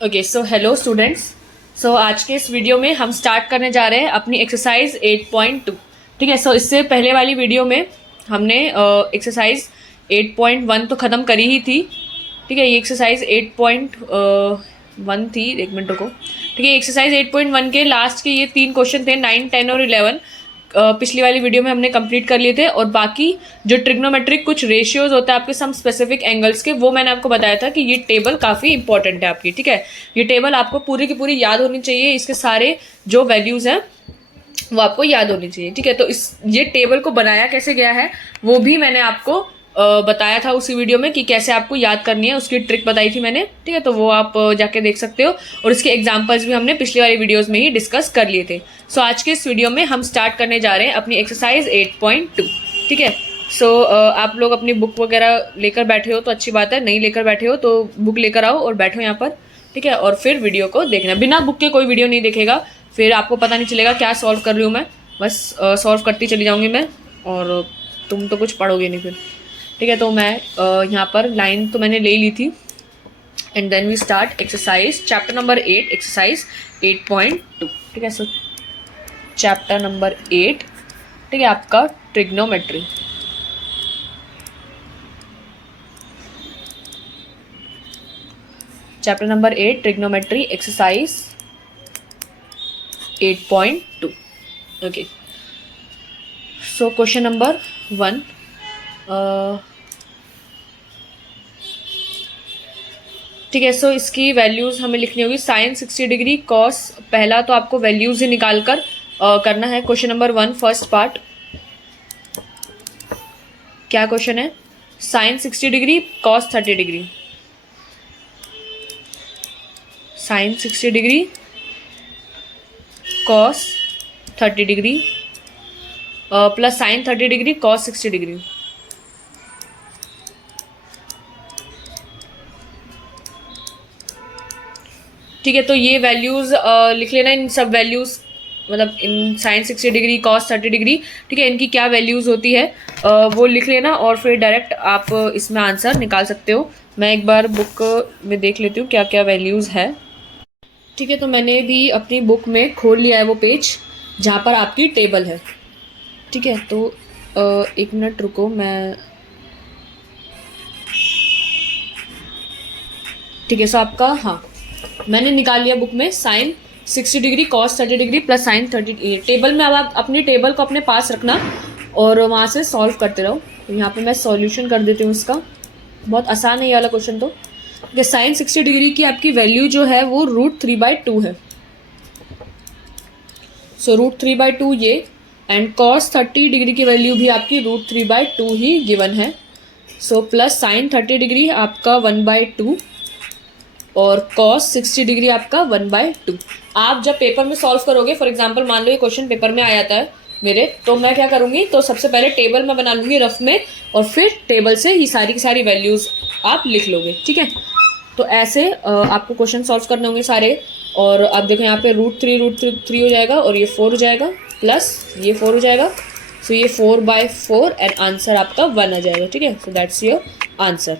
Okay so hello students. So आज के इस वीडियो में हम स्टार्ट करने जा रहे हैं अपनी एक्सरसाइज 8.2। ठीक है, सो इससे पहले वाली वीडियो में हमने एक्सरसाइज 8.1 तो ख़त्म करी ही थी। ठीक है, ये एक्सरसाइज 8.1 थी, एक मिनट रुको। ठीक है, एक्सरसाइज 8.1 के लास्ट के ये 3 क्वेश्चन थे, 9, 10 और 11। पिछली वाली वीडियो में हमने कंप्लीट कर लिए थे। और बाकी जो ट्रिग्नोमेट्रिक कुछ रेशियोज होता है आपके सम स्पेसिफिक एंगल्स के, वो मैंने आपको बताया था कि ये टेबल काफ़ी इंपॉर्टेंट है आपकी। ठीक है, ये टेबल आपको पूरी की पूरी याद होनी चाहिए। इसके सारे जो वैल्यूज़ हैं वो आपको याद होनी चाहिए। ठीक है, तो इस ये टेबल को बनाया कैसे गया है वो भी मैंने आपको बताया था उसी वीडियो में कि कैसे आपको याद करनी है, उसकी ट्रिक बताई थी मैंने। ठीक है, तो वो आप जाके देख सकते हो। और इसके एग्जांपल्स भी हमने पिछली वाली वीडियोस में ही डिस्कस कर लिए थे। सो आज के इस वीडियो में हम स्टार्ट करने जा रहे हैं अपनी एक्सरसाइज 8.2। ठीक है, सो आप लोग अपनी बुक वगैरह लेकर बैठे हो तो अच्छी बात है, नहीं लेकर बैठे हो तो बुक लेकर आओ और बैठो यहाँ पर। ठीक है, और फिर वीडियो को देखना। बिना बुक के कोई वीडियो नहीं देखेगा, फिर आपको पता नहीं चलेगा क्या सॉल्व कर रही हूँ मैं। बस सॉल्व करती चली जाऊँगी मैं, और तुम तो कुछ पढ़ोगे नहीं फिर। ठीक है, तो मैं यहाँ पर लाइन तो मैंने ले ली थी। And then we start exercise chapter number 8, exercise 8.2। ठीक है, सो चैप्टर नंबर 8, ठीक है, आपका trigonometry. Chapter number 8 trigonometry, exercise 8.2। Okay, so question number 1। ठीक है, सो इसकी वैल्यूज़ हमें लिखनी होगी। साइन 60 डिग्री, कॉस, पहला तो आपको वैल्यूज़ ही निकाल कर करना है। क्वेश्चन नंबर 1 फर्स्ट पार्ट, क्या क्वेश्चन है? Sine 60 degree, cos 30 degree. Sine 60 degree, cos 30 degree plus sine 30 degree, cos 60 degree. ठीक है, तो ये वैल्यूज़ लिख लेना, इन सब वैल्यूज़, मतलब इन साइन 60 डिग्री, कॉस 30 डिग्री। ठीक है, इनकी क्या वैल्यूज़ होती है वो लिख लेना, और फिर डायरेक्ट आप इसमें आंसर निकाल सकते हो। मैं एक बार बुक में देख लेती हूँ क्या क्या वैल्यूज़ है। ठीक है, तो मैंने भी अपनी बुक में खोल लिया है वो पेज जहाँ पर आपकी टेबल है। ठीक है, तो एक मिनट रुको, मैं ठीक है, सो आपका, हाँ, मैंने निकाल लिया बुक में sine 60 degree, cos 30 degree plus sine 30। Table में अब आप अपनी टेबल को अपने पास रखना और वहाँ से सॉल्व करते रहो। तो यहाँ पे मैं सॉल्यूशन कर देती हूँ इसका। बहुत आसान है ये वाला क्वेश्चन। तो साइन 60 डिग्री की आपकी वैल्यू जो है वो √3/2 है। सो √3/2 ये, एंड कॉस 30 डिग्री की वैल्यू भी आपकी √3/2 ही गिवन है। सो प्लस साइन 30 डिग्री आपका 1/2 और कॉस 60 डिग्री आपका 1/2। आप जब पेपर में सॉल्व करोगे, फॉर एग्जांपल मान लो ये क्वेश्चन पेपर में आ जाता है मेरे, तो मैं क्या करूँगी, तो सबसे पहले टेबल में बना लूँगी रफ में, और फिर टेबल से ही सारी की सारी वैल्यूज़ आप लिख लोगे। ठीक है, तो ऐसे आपको क्वेश्चन सॉल्व करने होंगे सारे। और आप देखो यहाँ पे √3 हो जाएगा, और ये 4 हो जाएगा, प्लस ये 4 हो जाएगा। सो ये 4/4 एंड आंसर आपका 1 आ जाएगा। ठीक है, सो दैट्स योर आंसर।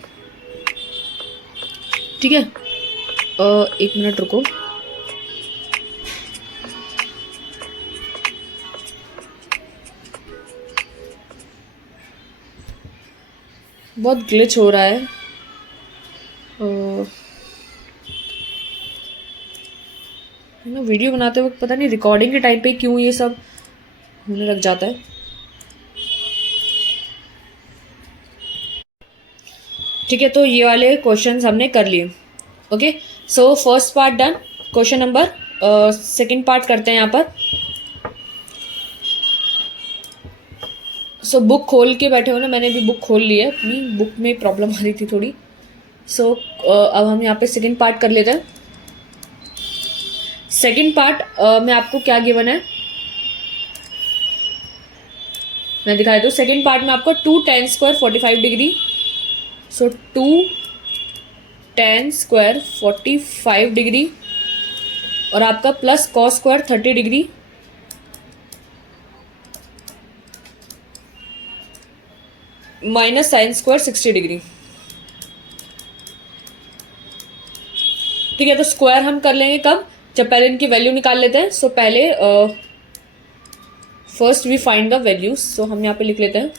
ठीक है, एक मिनट रुको। बहुत ग्लिच हो रहा है। ना वीडियो बनाते वक्त पता नहीं रिकॉर्डिंग के टाइम पे क्यों ये सब होने लग जाता है। ठीक है, तो ये वाले क्वेश्चंस हमने कर लिए। Okay, so first part done. Question number second part करते हैं यहाँ पर। सो बुक खोल के बैठे हो ना, मैंने भी बुक खोल ली है, अपनी बुक में प्रॉब्लम आ रही थी थोड़ी। सो अब हम यहाँ पे सेकंड पार्ट कर लेते हैं। सेकंड पार्ट में आपको क्या गिवन है मैं दिखा देता हूँ। सेकंड पार्ट में आपको 2 tan स्क्वायर 45 डिग्री। सो 2 tan स्क्वायर 45 डिग्री और आपका plus cos square 30 degree minus sine square 60 degree. ठीक है, तो स्क्वायर हम कर लेंगे कब, जब पहले इनकी वैल्यू निकाल लेते हैं। सो पहले first we find the values. So हम यहाँ पे लिख लेते हैं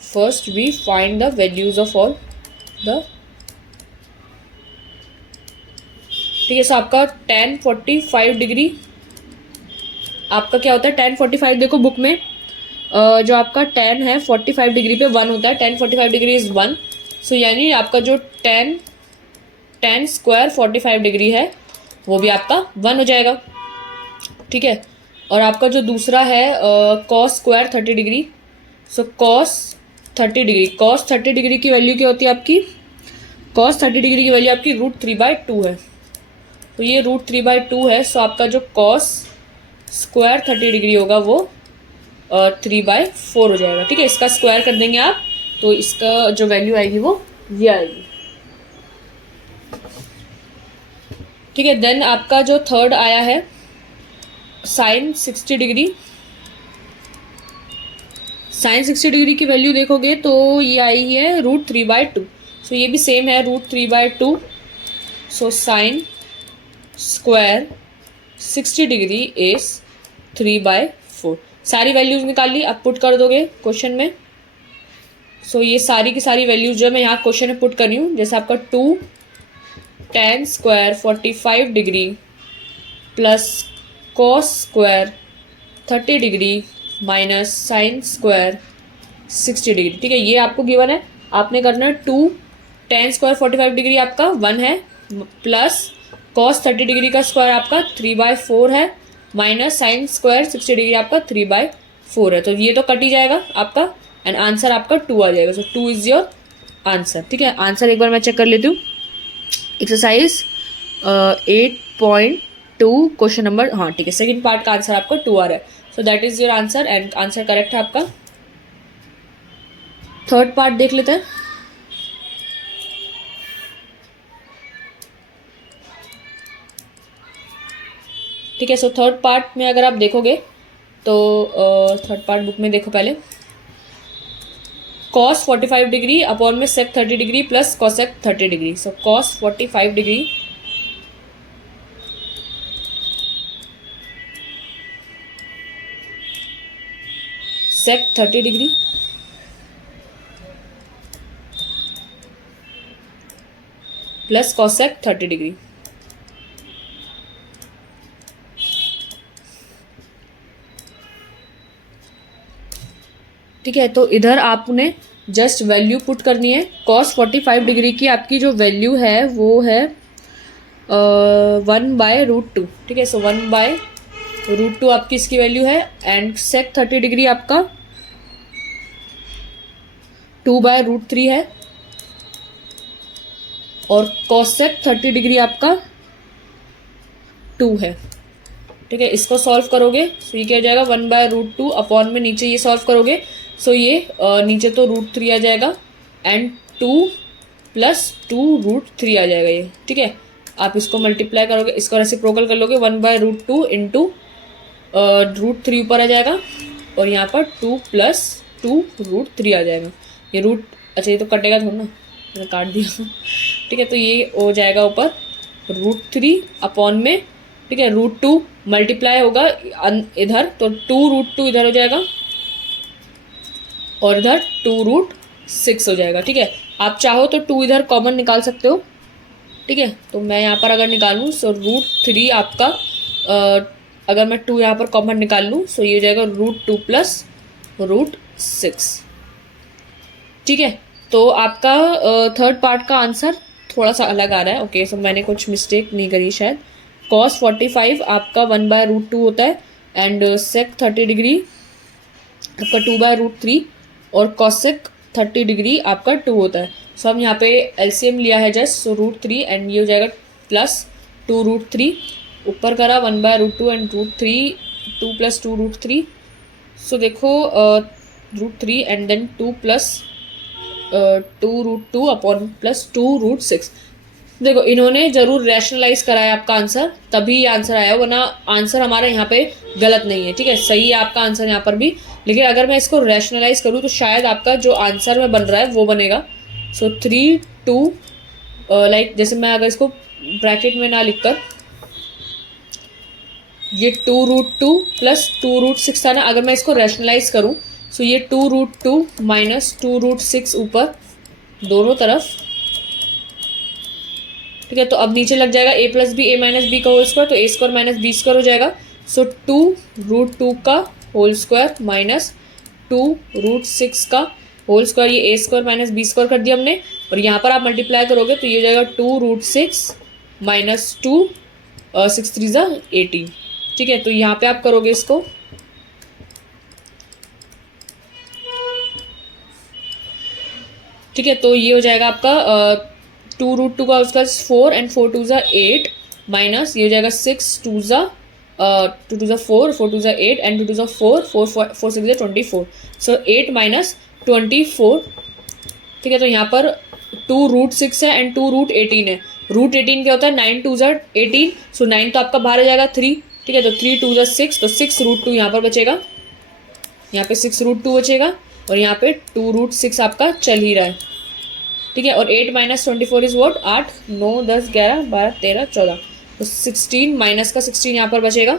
first we find the values of all the, ठीक है। सो आपका tan 45 डिग्री आपका क्या होता है, tan 45 देखो बुक में जो आपका tan है 45 डिग्री पे 1 होता है, tan 45 डिग्री इज 1। सो यानी आपका जो tan स्क्वायर 45 डिग्री है वो भी आपका 1 हो जाएगा, ठीक है। और आपका जो दूसरा है cos square 30 degree, so cos 30 degree की वैल्यू क्या होती है आपकी, cos 30 डिग्री की वैल्यू आपकी √3/2 है। तो ये √3/2 है। सो आपका जो cos स्क्वायर 30 डिग्री होगा वो 3/4 हो जाएगा, ठीक है। इसका स्क्वायर कर देंगे आप तो इसका जो वैल्यू आएगी वो ये आएगी, ठीक है। देन आपका जो थर्ड आया है sin 60 डिग्री, sin 60 डिग्री की वैल्यू देखोगे तो ये आई है √3/2। सो ये भी सेम है √3/2। सो sin स्क्वायर 60 डिग्री इज 3/4। सारी वैल्यूज निकाल ली, अब पुट कर दोगे क्वेश्चन में। सो ये सारी की सारी वैल्यूज जो मैं यहाँ क्वेश्चन में पुट कर रही हूँ, जैसे आपका 2 tan square 45 degree plus cos square 30 degree minus sine square 60 degree, ठीक है। ये आपको गिवन है, आपने करना है 2 tan स्क्वायर 45 डिग्री आपका 1 है, प्लस cos 30 डिग्री का स्क्वायर आपका 3/4 है, माइनस साइन स्क्वायर 60 डिग्री आपका 3/4 है। तो ये तो कट ही जाएगा आपका, एंड आंसर आपका 2 आ जाएगा। सो 2 इज योर आंसर, ठीक है। आंसर एक बार मैं चेक कर लेती हूँ। एक्सरसाइज 8.2 क्वेश्चन नंबर, हाँ ठीक है, सेकंड पार्ट का आंसर आपका 2 आ रहा है। So that is your answer, and answer correct है आपका। थर्ड पार्ट देख लेते हैं। ठीक है, सो थर्ड पार्ट में अगर आप देखोगे तो थर्ड पार्ट बुक में देखो पहले, cos 45 डिग्री अपॉन में sec 30 degree plus cosec 30 degree. So cos 45 degree sec 30 degree plus cosec 30 degree. ठीक है, तो इधर आपने जस्ट वैल्यू पुट करनी है। cos 45 डिग्री की आपकी जो वैल्यू है वो है 1/√2, ठीक है। सो 1/√2 आपकी इसकी वैल्यू है, एंड sec 30 डिग्री आपका 2/√3 है, और cosec 30 डिग्री आपका 2 है, ठीक है। इसको सॉल्व करोगे सो ये क्या हो जाएगा 1/√2 अपॉन में नीचे ये सॉल्व करोगे सो ये नीचे तो √3 आ जाएगा, एंड 2 + 2√3 आ जाएगा ये, ठीक है। आप इसको मल्टीप्लाई करोगे, इसको रेसिप्रोकल कर लोगे, 1/√2 इंटू √3 ऊपर आ जाएगा, और यहाँ पर 2 + 2√3 आ जाएगा। ये रूट, अच्छा ये तो कटेगा थोड़ा ना, मैंने काट दिया ठीक है। तो ये हो जाएगा ऊपर √3 अपॉन में, ठीक है, √2 मल्टीप्लाई होगा इधर तो 2√2 इधर हो जाएगा, और इधर 2√6 हो जाएगा, ठीक है। आप चाहो तो 2 इधर कॉमन निकाल सकते हो, ठीक है। तो मैं यहाँ पर अगर निकालूँ सो √3 आपका अगर मैं 2 यहाँ पर कॉमन निकाल लूँ सो ये हो जाएगा √2 + √6, ठीक है। तो आपका थर्ड पार्ट का आंसर थोड़ा सा अलग आ रहा है, ओके। सो मैंने कुछ मिस्टेक नहीं करी शायद। cos 45 आपका 1/√2 होता है, एंड sec 30 डिग्री आपका 2/√3, और cosec 30 डिग्री आपका 2 होता है। सो हम यहाँ पे एलसीएम लिया है जस्ट, सो √3 एंड ये हो जाएगा प्लस 2√3, ऊपर करा 1/√2 एंड √3, 2 + 2√3। सो देखो √3 एंड देन 2 + 2√2 अपॉन प्लस 2√6। देखो इन्होंने जरूर रैशनलाइज कराया आपका आंसर, तभी ये आंसर आया, वरना आंसर हमारा यहाँ पे गलत नहीं है, ठीक है। सही है आपका आंसर यहाँ पर भी, लेकिन अगर मैं इसको रैशनलाइज करूँ तो शायद आपका जो आंसर में बन रहा है वो बनेगा। सो 3 2 लाइक जैसे मैं अगर इसको ब्रैकेट में ना लिखकर ये 2√2 प्लस 2√6 था ना, अगर मैं इसको रैशनलाइज करूँ सो ये 2√2 माइनस 2√6 ऊपर दोनों तरफ, ठीक है। तो अब नीचे लग जाएगा a plus B A minus B का होल स्क्वायर, तो A square minus B square हो जाएगा। सो 2√2 का होल स्क्वायर माइनस 2√6 का होल स्क्वायर, ये ए स्क्वायर माइनस बी स्क्वायर कर दिया हमने, और यहाँ पर आप मल्टीप्लाई करोगे तो ये हो जाएगा 2√6 माइनस 2 6 3 ज़ा 18, ठीक है। तो यहाँ पे आप करोगे इसको, ठीक है। तो ये हो जाएगा आपका 2√2 का उसका 4 एंड 4 2 ज़ा 8 माइनस ये हो जाएगा 6 2 ज़ा 2 2 ज़ा 4 4 2 ज़ा 8 एंड 2 2 ज़ा 4 4 4 6 ज़ा 24। सो 8 माइनस 24, ठीक है। तो यहाँ पर 2√6 है एंड 2√18 है। √18 क्या होता है 9 2 ज़ा 18, सो 9 तो आपका बाहर आ जाएगा 3, ठीक है। तो 3 2 ज़ा 6, तो 6√2 यहाँ पर बचेगा, यहाँ पे 6√2 बचेगा, और यहाँ पे 2√6 आपका चल ही रहा है, ठीक है। और 8 माइनस 24 इज वॉट 8 9 10 11 12 13 14, तो 16 माइनस का 16 यहाँ पर बचेगा,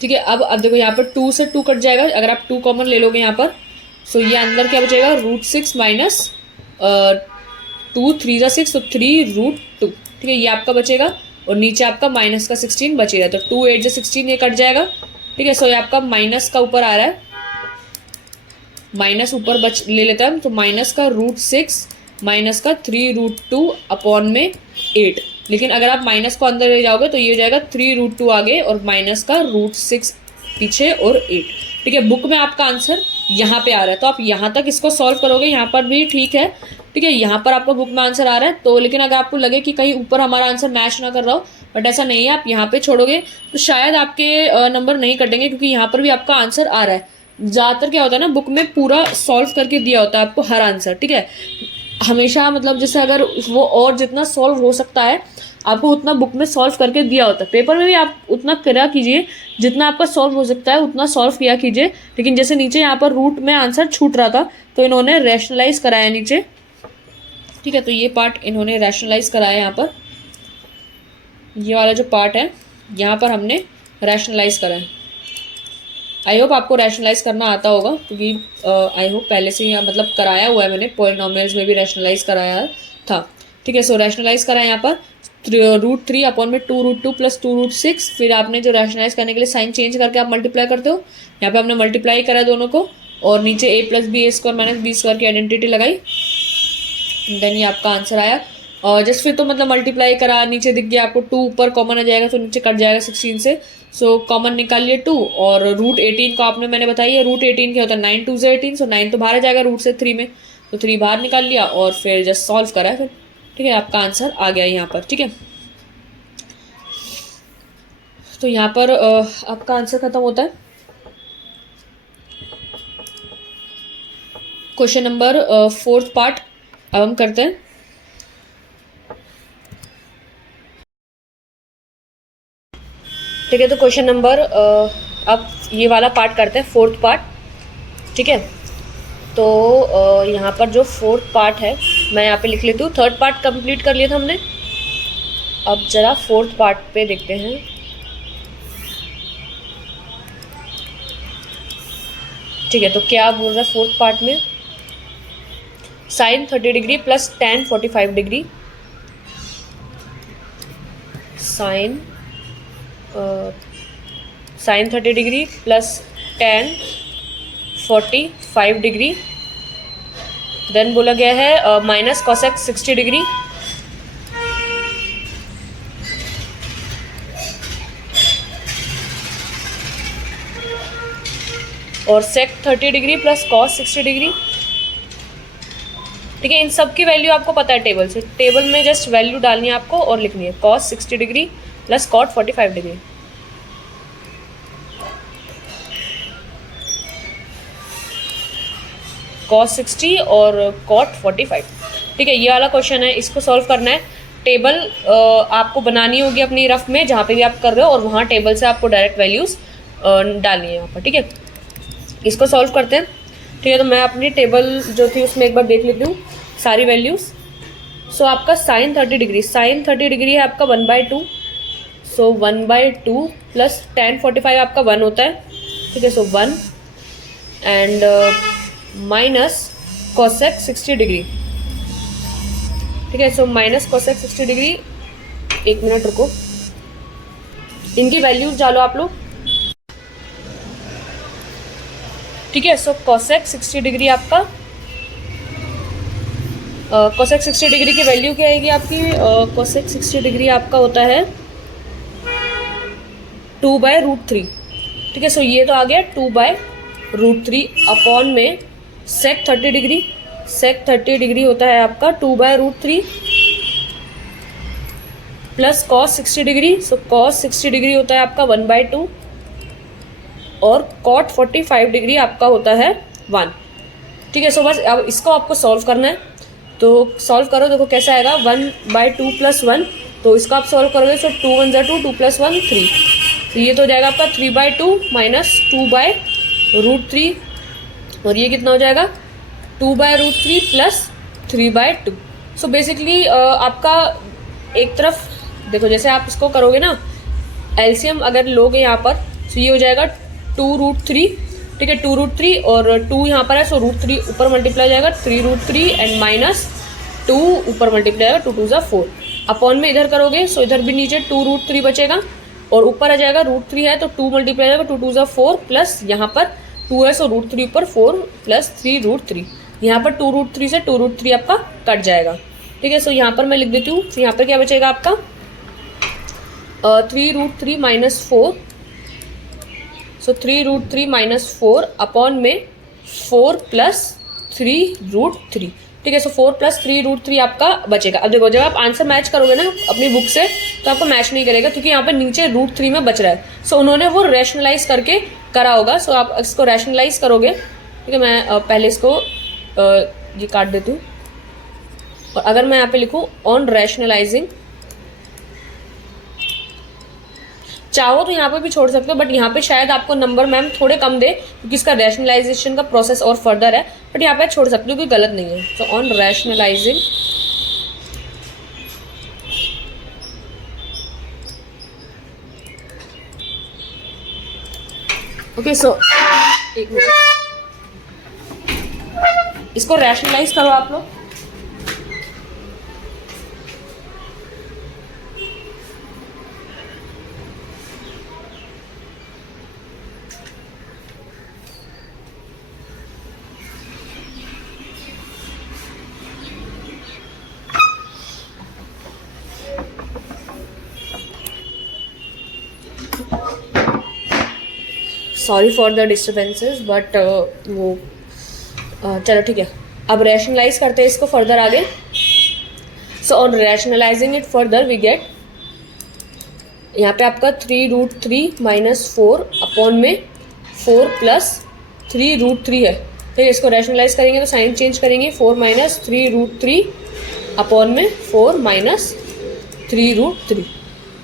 ठीक है। अब देखो यहाँ पर 2 से 2 कट जाएगा, अगर आप 2 कॉमन ले लोगे यहाँ पर, सो ये अंदर क्या बचेगा √6 माइनस 2 3 ज़ा 6, तो 3√2, ठीक है। ये आपका बचेगा, और नीचे आपका माइनस का 16 बचेगा, तो 2 8 ज़ा 16 ये कट जाएगा, ठीक है। सो ये आपका माइनस का ऊपर आ रहा है, माइनस ऊपर बच ले लेता है, तो माइनस का √6 माइनस का 3√2 अपॉन में 8, लेकिन अगर आप माइनस को अंदर ले जाओगे तो ये हो जाएगा 3√2 आगे और माइनस का √6 पीछे और 8, ठीक है। बुक में आपका आंसर यहाँ पे आ रहा है, तो आप यहाँ तक इसको सॉल्व करोगे, यहाँ पर भी ठीक है, ठीक है। यहाँ पर आपका बुक में आंसर आ रहा है, तो लेकिन अगर आपको लगे कि कहीं ऊपर हमारा आंसर मैच ना कर रहा हो, बट ऐसा नहीं है, आप यहाँ पे छोड़ोगे तो शायद आपके नंबर नहीं कटेंगे, क्योंकि यहाँ पर भी आपका आंसर आ रहा है। ज़्यादातर क्या होता है ना, बुक में पूरा सॉल्व करके दिया होता है आपको हर आंसर, ठीक है। हमेशा मतलब जैसे अगर वो और जितना सॉल्व हो सकता है आपको उतना बुक में सॉल्व करके दिया होता है। पेपर में भी आप उतना करा कीजिए जितना आपका सॉल्व हो सकता है, उतना सॉल्व किया कीजिए। लेकिन जैसे नीचे यहाँ पर रूट में आंसर छूट रहा था तो इन्होंने रैशनलाइज कराया नीचे, ठीक है। तो ये पार्ट इन्होंने रैशनलाइज कराया, यहाँ पर ये वाला जो पार्ट है यहाँ पर हमने रैशनलाइज करा है। आई होप आपको रैशनलाइज करना आता होगा, क्योंकि आई होप पहले से ही मतलब कराया हुआ है मैंने, पॉलिनोमियल्स में भी रैशनलाइज कराया था, ठीक है। सो रैशनलाइज करा है यहाँ पर √3 अपॉन में 2√2 प्लस 2√6, फिर आपने जो रैशनलाइज करने के लिए साइन चेंज करके आप मल्टीप्लाई करते हो, यहाँ पे हमने मल्टीप्लाई करा दोनों को, और नीचे a plus B A square minus B square की आइडेंटिटी लगाई, देन ये आपका आंसर आया। और जस्ट फिर तो मतलब मल्टीप्लाई करा, नीचे दिख गया आपको 2 ऊपर कॉमन आ जाएगा तो नीचे कट जाएगा 16 से, सो कॉमन निकालिए 2, और √18 को आपने मैंने बताई है √18 क्या होता है 9 2 ज़ा 18, सो 9 तो बाहर आ जाएगा रूट से 3 में, तो 3 बाहर निकाल लिया और फिर जस्ट सॉल्व करा है फिर, ठीक है। आपका आंसर आ गया यहाँ पर, ठीक है। तो यहाँ पर आपका आंसर खत्म होता है। क्वेश्चन नंबर 4th पार्ट अब हम करते हैं। ठीक है, तो क्वेश्चन नंबर अब ये वाला पार्ट करते हैं, 4th पार्ट, ठीक है। तो यहाँ पर जो 4th पार्ट है मैं यहाँ पे लिख लेती हूँ। 3rd पार्ट कंप्लीट कर लिया था हमने, अब जरा 4th पार्ट पे देखते हैं। ठीक है, तो क्या बोल रहा है 4th पार्ट में, sine 30 degree plus tan 45 degree, sine 30 degree plus tan 45 degree, then बोला गया है माइनस cosec 60 डिग्री, और sec 30 degree plus cos 60 degree. ठीक है, इन सब की वैल्यू आपको पता है टेबल से, टेबल में जस्ट वैल्यू डालनी है आपको और लिखनी है, cos 60 degree plus cot 45 degree. cos 60 और cot 45। ठीक है, ये वाला क्वेश्चन है, इसको सॉल्व करना है। टेबल आपको बनानी होगी अपनी रफ में, जहाँ पे भी आप कर रहे हो, और वहाँ टेबल से आपको डायरेक्ट वैल्यूज़ डालनी है यहाँ पर। ठीक है, इसको सॉल्व करते हैं। ठीक है, तो मैं अपनी टेबल जो थी उसमें एक बार देख लेती हूँ सारी वैल्यूज़। सो आपका साइन 30 डिग्री है आपका 1/2। सो 1/2 प्लस tan 45 आपका 1 होता है। ठीक है, so 1 and minus cosec 60 degree. ठीक है, सो माइनस cosec 60 डिग्री। एक मिनट रुको, इनकी वैल्यूज डालो आप लोग। ठीक है, सो cosec 60 डिग्री आपका cosec 60 डिग्री की वैल्यू क्या आएगी आपकी? cosec 60 डिग्री आपका होता है 2/√3। ठीक है, सो ये तो आ गया 2/√3 अपॉन में sec 30 डिग्री होता है आपका 2/√3 plus cos 60 degree. So cos 60 degree होता है आपका 1/2 और cot 45 डिग्री आपका होता है 1। ठीक है, सो बस अब इसको आपको सॉल्व करना है। तो सॉल्व करो, देखो कैसा आएगा 1/2 + 1। तो इसको आप सॉल्व करोगे, सो 2 × 1 = 2, 2 + 1 3। तो ये तो हो जाएगा आपका 3/2 माइनस 2/√3 और ये कितना हो जाएगा 2/√3 प्लस 3/2। सो बेसिकली आपका एक तरफ देखो, जैसे आप इसको करोगे ना एलसीएम अगर लोगे यहाँ पर, तो ये हो जाएगा 2√3। ठीक है, 2√3 और 2 यहाँ पर है, सो √3 ऊपर मल्टीप्लाई हो जाएगा 3√3 एंड माइनस 2 ऊपर मल्टीप्लाई आएगा 2 × 2 = 4 अपॉन में इधर करोगे, सो इधर भी नीचे 2√3 बचेगा और ऊपर आ जाएगा √3 है तो 2 मल्टीप्लाई आएगा 2 × 2 = 4 प्लस यहाँ पर 2 है, सो √3 ऊपर 4 प्लस 3√3। यहाँ पर 2√3 से 2√3 आपका कट जाएगा। ठीक है, सो यहाँ पर मैं लिख देती हूँ। यहाँ पर क्या बचेगा आपका 3√3 - 4। सो 3√3 - 4 अपॉन में 4 + 3√3। ठीक है, सो 4 + 3√3 आपका बचेगा। अब देखो, जब आप आंसर मैच करोगे ना अपनी बुक से, तो आपको मैच नहीं करेगा क्योंकि यहाँ पर नीचे √3 में बच रहा है। सो उन्होंने वो रैशनलाइज करके करा होगा। सो आप इसको रैशनलाइज करोगे। ठीक है, मैं पहले इसको ये काट देती हूँ और अगर मैं यहाँ पे लिखूँ ऑन रैशनलाइजिंग, चाहो तो यहाँ पे भी छोड़ सकते हो, बट यहाँ पे शायद आपको नंबर मैम थोड़े कम दे क्योंकि इसका रैशनलाइजेशन का प्रोसेस और फर्दर है, बट यहाँ पे छोड़ सकते हो, कोई गलत नहीं है। तो ऑन रैशनलाइजिंग ओके, सो एक मिनट, इसको रैशनलाइज करो आप लोग। Sorry for the disturbances, but वो चलो ठीक है। अब रैशनलाइज करते हैं इसको फर्दर आगे। So on rationalising it further we get यहाँ पे आपका 3√3 - 4 अपॉन में 4 + 3√3 है। फिर इसको रैशनलाइज करेंगे तो साइन चेंज करेंगे, 4 - 3√3 अपॉन में 4 - 3√3।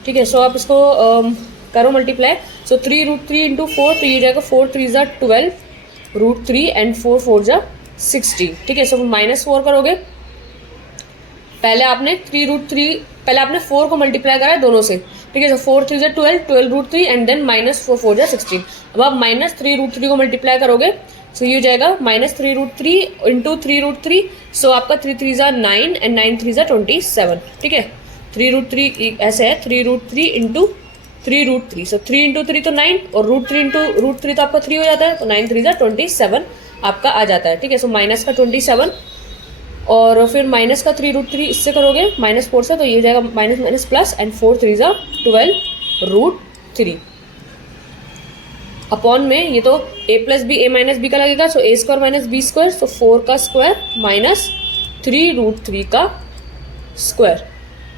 ठीक है, सो आप इसको करो मल्टीप्लाई। सो 3√3 × 4, तो ये जाएगा 4 × 3 = 12 √3 एंड 4 × 4 = 16। ठीक है, सो -4 करोगे। पहले आपने 4 को मल्टीप्लाई करा है दोनों से। ठीक है, सो 4 × 3 = 12, 12 √3 एंड देन -4 × 4 = 16। अब आप -3√3 को मल्टीप्लाई करोगे, सो ये हो जाएगा -3√3 × 3√3। सो आपका 3 × 3 = 9 एंड 9 × 3 = 27। ठीक है, 3√3 ऐसे है, 3√3 × 3√3। सो 3 × 3 तो 9 और √3 × √3 तो आपका 3 हो जाता है, तो 9 × 3 = 27 आपका आ जाता है। ठीक है, सो माइनस का 27 और फिर माइनस का 3√3 इससे करोगे -4 से, तो ये जाएगा माइनस प्लस एंड 4 × 3 = 12 √3 अपॉन में ये तो a + b a - b का लगेगा। सो a² - b², सो 4 का स्क्वायर माइनस 3√3 का स्क्वायर।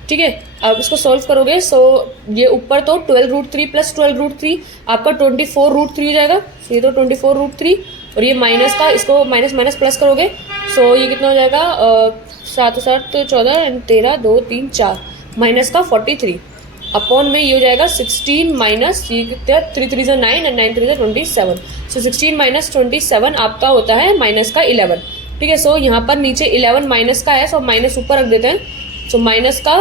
ठीक है, अब इसको सॉल्व करोगे, सो ये ऊपर तो 12√3 + 12√3 आपका 24√3 हो जाएगा। सो ये तो 24√3 और ये माइनस का, इसको माइनस प्लस करोगे, सो ये कितना हो जाएगा 7 × 7 = 14 एंड 13 2 3 4 माइनस का 43। अपॉन में ये हो जाएगा 16 माइनस ये कितना, 3 3 9 एंड 9 3 27। सो 16 माइनस 27 आपका होता है माइनस का 11। ठीक है, सो यहाँ पर नीचे 11 माइनस का है, सो माइनस ऊपर रख देते हैं। सो माइनस का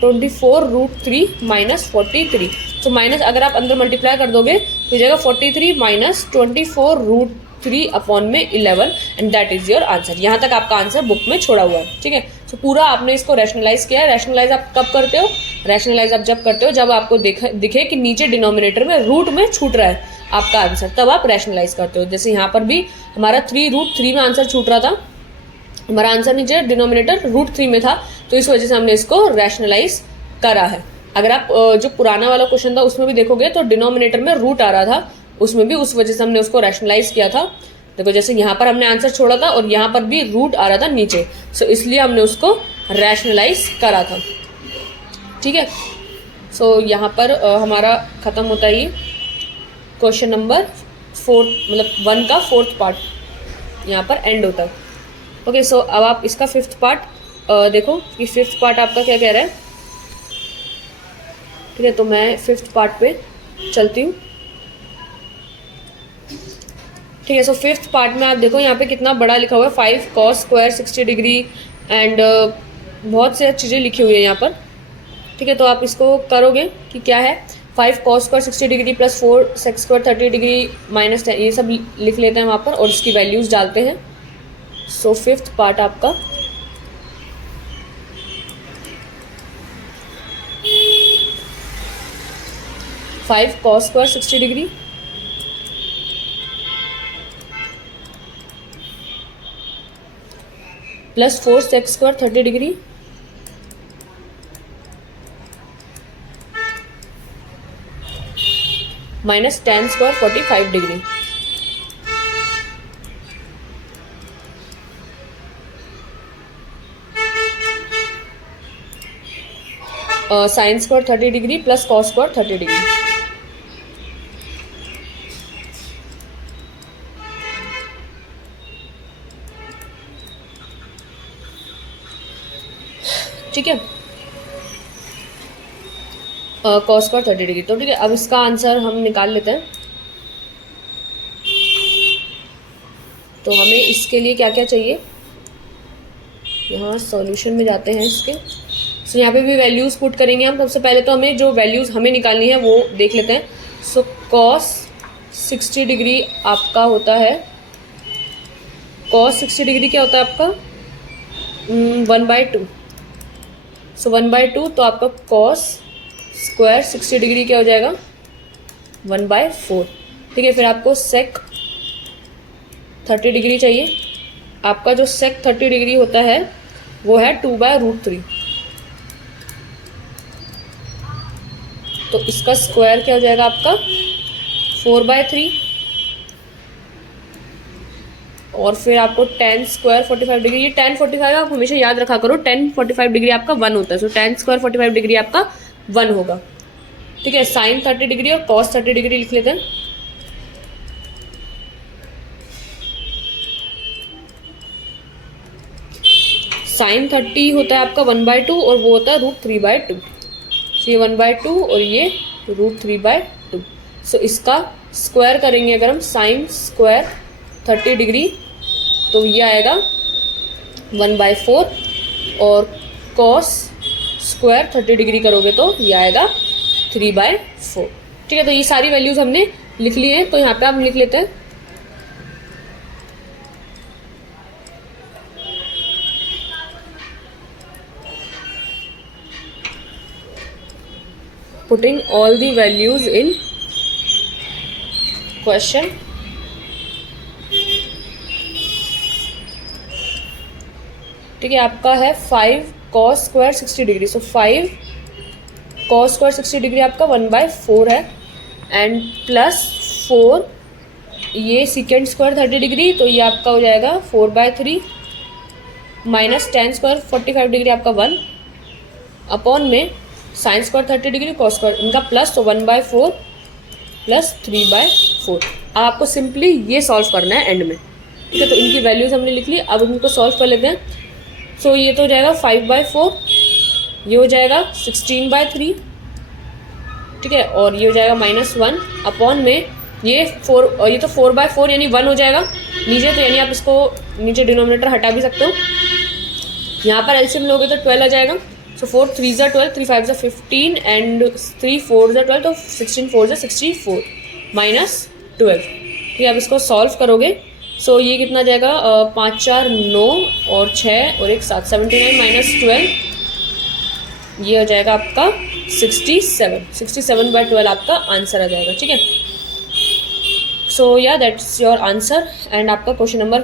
24√3 माइनस 43। सो माइनस अगर आप अंदर मल्टीप्लाई कर दोगे तो हो जाएगा 43 माइनस 24√3 अपॉन में 11 and that is your answer. यहाँ तक आपका आंसर बुक में छोड़ा हुआ है। ठीक है, सो पूरा आपने इसको रैशनलाइज किया है। रैशनलाइज आप कब करते हो? रैशनलाइज आप जब करते हो जब आपको दिखे कि नीचे डिनोमिनेटर में रूट में छूट रहा है आपका आंसर, तब आप रैशनलाइज करते हो। जैसे यहाँ पर भी हमारा 3√3 में आंसर छूट रहा था, हमारा आंसर नीचे डिनोमिनेटर √3 में था, तो इस वजह से हमने इसको रैशनलाइज करा है। अगर आप जो पुराना वाला क्वेश्चन था उसमें भी देखोगे तो डिनोमिनेटर में रूट आ रहा था, उसमें भी उस वजह से हमने उसको रैशनलाइज किया था। देखो जैसे यहाँ पर हमने आंसर छोड़ा था और यहाँ पर भी रूट आ रहा था नीचे, सो इसलिए हमने उसको रैशनलाइज करा था। ठीक है, सो यहाँ पर हमारा ख़त्म होता है ये क्वेश्चन नंबर 4, मतलब 1 का 4th पार्ट यहाँ पर एंड होता है। ओके, सो अब आप इसका 5th पार्ट देखो कि 5th पार्ट आपका क्या कह रहा है। ठीक है, तो मैं 5th पार्ट पे चलती हूँ। ठीक है, सो 5th पार्ट में आप देखो यहाँ पे कितना बड़ा लिखा हुआ है, 5 cos स्क्वायर 60 डिग्री एंड बहुत से चीज़ें लिखी हुई है यहाँ पर। ठीक है, तो आप इसको करोगे कि क्या है, 5 cos square 60 degree plus 4 sec square 30 degree minus 10, ये सब लिख लेते हैं वहाँ पर और इसकी वैल्यूज़ डालते हैं। सो 5th पार्ट आपका five cos square 60 degree plus 4 sec square 30 degree minus tan square 45 degree. Sine square 30 degree plus cos square 30 degree. ठीक है, cos स्क्वायर 30 डिग्री। तो ठीक है, अब इसका आंसर हम निकाल लेते हैं। तो हमें इसके लिए क्या क्या चाहिए, यहाँ सॉल्यूशन में जाते हैं इसके। सो यहाँ पे भी वैल्यूज़ पुट करेंगे हम। सबसे पहले तो हमें जो वैल्यूज़ हमें निकालनी है वो देख लेते हैं। सो cos 60 डिग्री आपका होता है, cos 60 डिग्री क्या होता है आपका 1/2। सो 1/2 तो आपका cos स्क्वायर 60 डिग्री क्या हो जाएगा 1/4। ठीक है, फिर आपको sec 30 डिग्री चाहिए। आपका जो sec 30 डिग्री होता है वो है 2/√3। तो इसका स्क्वायर क्या हो जाएगा आपका 4/3 और फिर आपको tan स्क्वायर 45 डिग्री, ये tan 45 आप हमेशा याद रखा करो, tan 45 डिग्री आपका 1 होता है। सो tan स्क्वायर 45 डिग्री आपका 1 होगा। ठीक है, sin 30 डिग्री और cos 30 डिग्री लिख लेते हैं। sin 30 होता है आपका 1/2 और वो होता है √3/2। ये 1/2 और ये √3/2। सो इसका स्क्वायर करेंगे अगर हम साइन स्क्वायर 30 डिग्री तो ये आएगा 1/4 और cos स्क्वायर 30 डिग्री करोगे तो ये आएगा 3/4। ठीक है, तो ये सारी वैल्यूज़ हमने लिख ली हैं। तो यहाँ पे हम लिख लेते हैं putting all the values in question। ठीक है, आपका है 5 cos स्क्वायर 60 डिग्री। सो 5 cos स्क्वायर 60 डिग्री आपका 1/4 है एंड प्लस 4 ये सेकेंड स्क्वायर 30 डिग्री तो ये आपका हो जाएगा 4/3 माइनस tan स्क्वायर 45 डिग्री आपका 1 अपॉन में sine square 30 degree cos square इनका प्लस, तो 1/4 प्लस 3/4। अब आपको सिंपली ये सॉल्व करना है एंड में। ठीक है, तो इनकी वैल्यूज़ हमने लिख ली, अब इनको सॉल्व कर लेते हैं। सो ये तो हो जाएगा 5/4, ये हो जाएगा 16/3 ठीक है, और ये हो जाएगा -1 अपॉन में ये 4, ये तो 4/4 यानी 1 हो जाएगा नीचे, तो यानी आप इसको नीचे डिनोमिनेटर हटा भी सकते हो। यहाँ पर एलसीएम लोगे तो 12 आ जाएगा। सो 4 3 ज़ा 12, 3 5 ज़ा 15 एंड 3 4 ज़ा 12, तो 16 4 ज़ा 64 -12। ठीक है, आप इसको सॉल्व करोगे। सो ये कितना जाएगा, 5 4 9 और 6 और 1 7, 79 -12, ये हो जाएगा आपका 67। 67/12 आपका आंसर आ जाएगा। ठीक है, सो या दैट्स योर आंसर। एंड आपका क्वेश्चन नंबर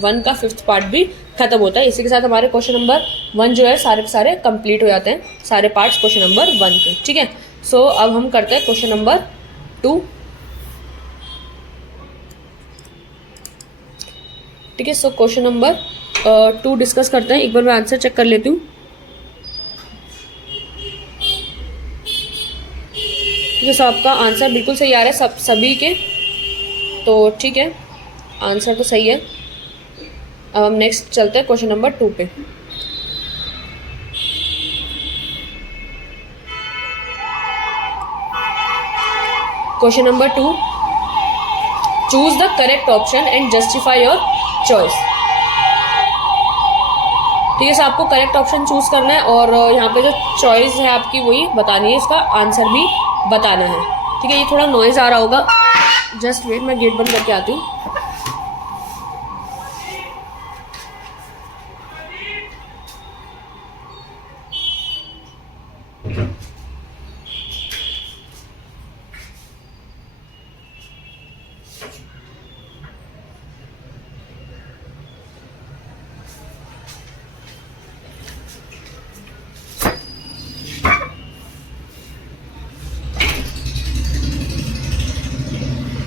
1 का 5th पार्ट भी खत्म होता है। इसी के साथ हमारे क्वेश्चन नंबर 1 जो है सारे के सारे कंप्लीट हो जाते हैं, सारे पार्ट्स क्वेश्चन नंबर 1 के। ठीक है, सो अब हम करते हैं क्वेश्चन नंबर 2। ठीक है, सो क्वेश्चन नंबर 2 डिस्कस करते हैं। एक बार मैं आंसर चेक कर लेती हूँ। ठीक है, सो आपका आंसर बिल्कुल सही आ रहा है सभी के, तो ठीक है, आंसर तो सही है। अब हम नेक्स्ट चलते हैं क्वेश्चन नंबर 2 पे। Question number 2, choose the correct option and justify your choice. ठीक है, सो आपको करेक्ट ऑप्शन चूज करना है और यहाँ पे जो चॉइस है आपकी वही बतानी है, इसका आंसर भी बताना है। ठीक है, ये थोड़ा नॉइज़ आ रहा होगा, जस्ट वेट, मैं गेट बंद करके आती हूँ।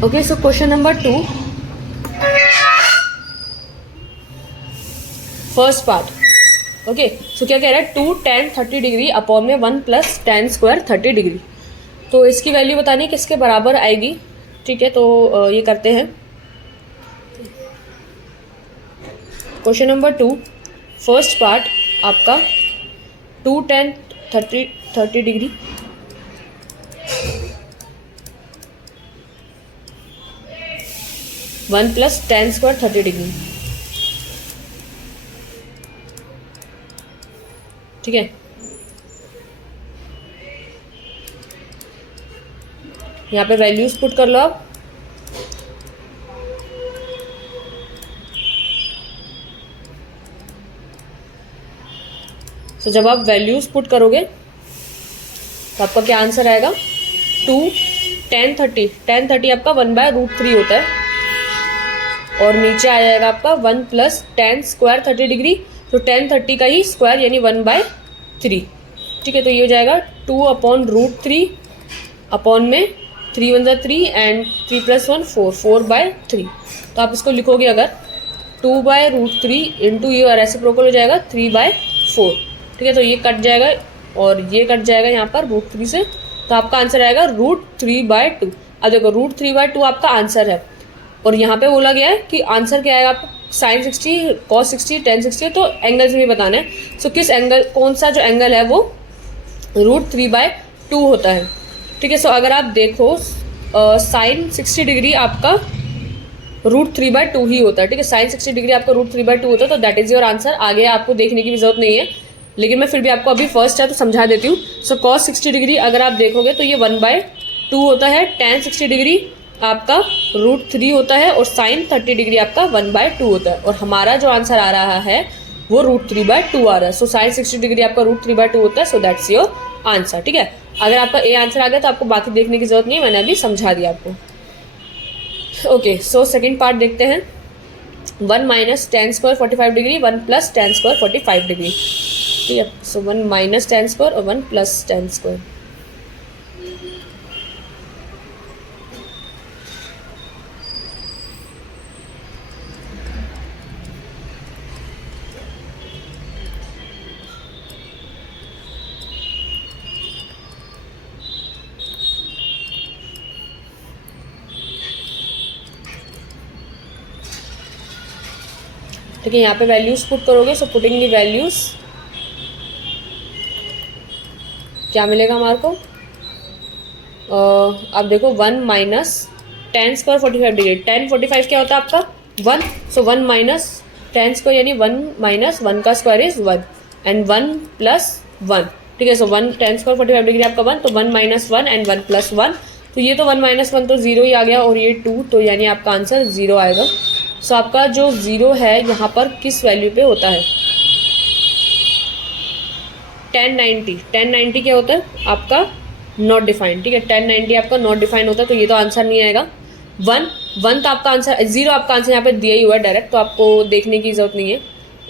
Okay, so question number 2, first part. Okay, so क्या कह रहा है, 2 tan 30 डिग्री अपॉन में 1 + tan स्क्वायर 30 डिग्री। तो इसकी वैल्यू बतानी है किसके बराबर आएगी। ठीक है, तो ये करते हैं। क्वेश्चन नंबर 2, फर्स्ट पार्ट आपका 2 tan 30 degree 1 + tan square 30 degree. ठीक है, यहाँ पे वैल्यूज पुट कर लो आप। तो जब आप वैल्यूज पुट करोगे तो आपका क्या आंसर आएगा, 2 tan 30, tan 30 आपका 1/√3 होता है, और नीचे आ जाएगा आपका 1 + tan स्क्वायर 30 डिग्री, तो tan 30 का ही स्क्वायर यानी 1/3। ठीक है, तो ये हो जाएगा 2/√3 अपॉन में 3 1 3 एंड 3 + 1 4, 4/3। तो आप इसको लिखोगे अगर 2/√3 इंटू ये रेसिप्रोकल हो जाएगा 3/4। ठीक है, तो ये कट जाएगा और ये कट जाएगा यहाँ पर √3 से, तो आपका आंसर आएगा √3/2। अब देखो √3/2 आपका आंसर है, और यहाँ पे बोला गया है कि आंसर क्या आएगा आपका, sin 60 cos 60 tan 60, तो एंगल से भी बताना है। सो किस एंगल, कौन सा जो एंगल है वो √3/2 होता है। ठीक है, सो अगर आप देखो sin 60 डिग्री आपका √3/2 ही होता है। ठीक है, sin 60 डिग्री आपका √3/2 होता है, तो दैट इज़ योर आंसर। आगे आपको देखने की भी जरूरत नहीं है, लेकिन मैं फिर भी आपको अभी फर्स्ट है तो समझा देती हूँ। सो cos 60 डिग्री अगर आप देखोगे तो ये 1/2 होता है, tan 60 डिग्री आपका √3 होता है, और sin 30 डिग्री आपका 1/2 होता है, और हमारा जो आंसर आ रहा है वो √3/2 आ रहा है। सो sin 60 डिग्री आपका √3/2 होता है, सो दैट्स योर आंसर। ठीक है, अगर आपका ए आंसर आ गया तो आपको बाकी देखने की जरूरत नहीं है, मैंने अभी समझा दिया आपको। ओके, सो सेकेंड पार्ट देखते हैं। 1 - tan square 45 degree, 1 + tan square 45 degree. ठीक है, सो 1 - tan स्क्वायर और 1 + tan स्क्वायर। ठीक है, यहाँ पे वैल्यूज पुट करोगे। सो पुटिंग दी वैल्यूज क्या मिलेगा हमारे को, आप देखो 1 minus ten square 45 degree, ten 45 क्या होता है आपका 1, सो 1 माइनस टेन स्क्वायर यानी 1 माइनस 1 का स्क्वायर इज 1 एंड 1 प्लस 1, ठीक है। सो 1 टेन स्क्वायर 45 डिग्री आपका 1, तो 1 माइनस 1 एंड 1 प्लस 1, तो ये तो 1 माइनस 1 तो 0 ही आ गया, और ये 2, तो यानी आपका आंसर 0 आएगा। सो आपका जो 0 है यहाँ पर किस वैल्यू पे होता है, 1090, 1090 क्या होता है आपका नॉट डिफाइंड, ठीक है। 1090 आपका नॉट डिफाइंड होता है, तो ये तो आंसर नहीं आएगा। 1 तो आपका आंसर, 0 आपका आंसर यहाँ पे दिया ही हुआ है डायरेक्ट, तो आपको देखने की जरूरत नहीं है।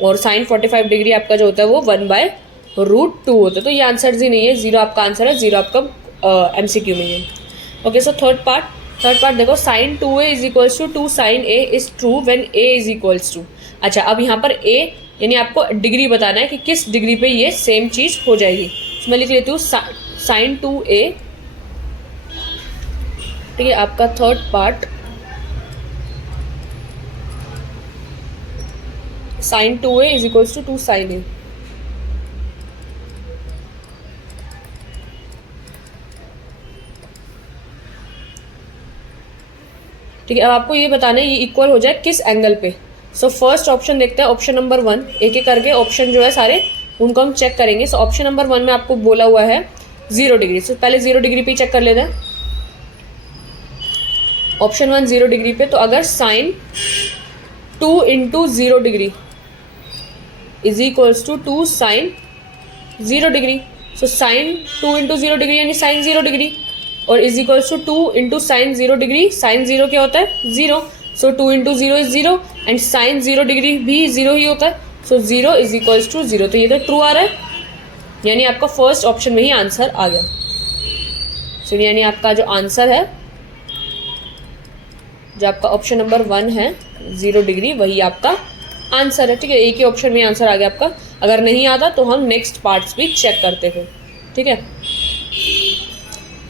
और साइन 45 डिग्री आपका जो होता है वो 1/√2 होता है, तो ये आंसर ही नहीं है, 0 आपका आंसर है, 0 आपका MCQ में है। ओके, सो थर्ड पार्ट देखो, sine 2a is equals to 2 sine a is true when a is equals to. अच्छा, अब यहाँ पर a यानी आपको डिग्री बताना है कि किस डिग्री पे ये सेम चीज हो जाएगी। तो मैं लिख लेती हूँ साइन 2a, ठीक है। आपका third part sine 2a is equals to 2 sine a। ठीक है, अब आपको ये बताना है ये इक्वल हो जाए किस एंगल पे। सो फर्स्ट ऑप्शन देखते हैं, ऑप्शन नंबर 1, एक एक करके ऑप्शन जो है सारे उनको हम चेक करेंगे। सो ऑप्शन नंबर 1 में आपको बोला हुआ है 0 डिग्री, सो पहले 0 डिग्री पे चेक कर लेते हैं। ऑप्शन 1 0 डिग्री पे, तो अगर sine 2 into 0 degree is equals to 2 sine 0 degree, so sine 2 into 0 degree यानी साइन 0 डिग्री, और is equals to 2 into sine 0 degree, sine 0 क्या होता है 0, so 2 into 0 is 0 and sine 0 degree भी 0 ही होता है, सो 0 इज इक्वल्स टू 0, तो ये तो ट्रू आ रहा है, यानी आपका फर्स्ट ऑप्शन में ही आंसर आ गया। सो यानी आपका जो आंसर है, जो आपका ऑप्शन नंबर 1 है 0 डिग्री, वही आपका आंसर है, ठीक है। एक ही ऑप्शन में आंसर आ गया आपका। अगर नहीं आता तो हम नेक्स्ट पार्ट्स भी चेक करते थे, ठीक है।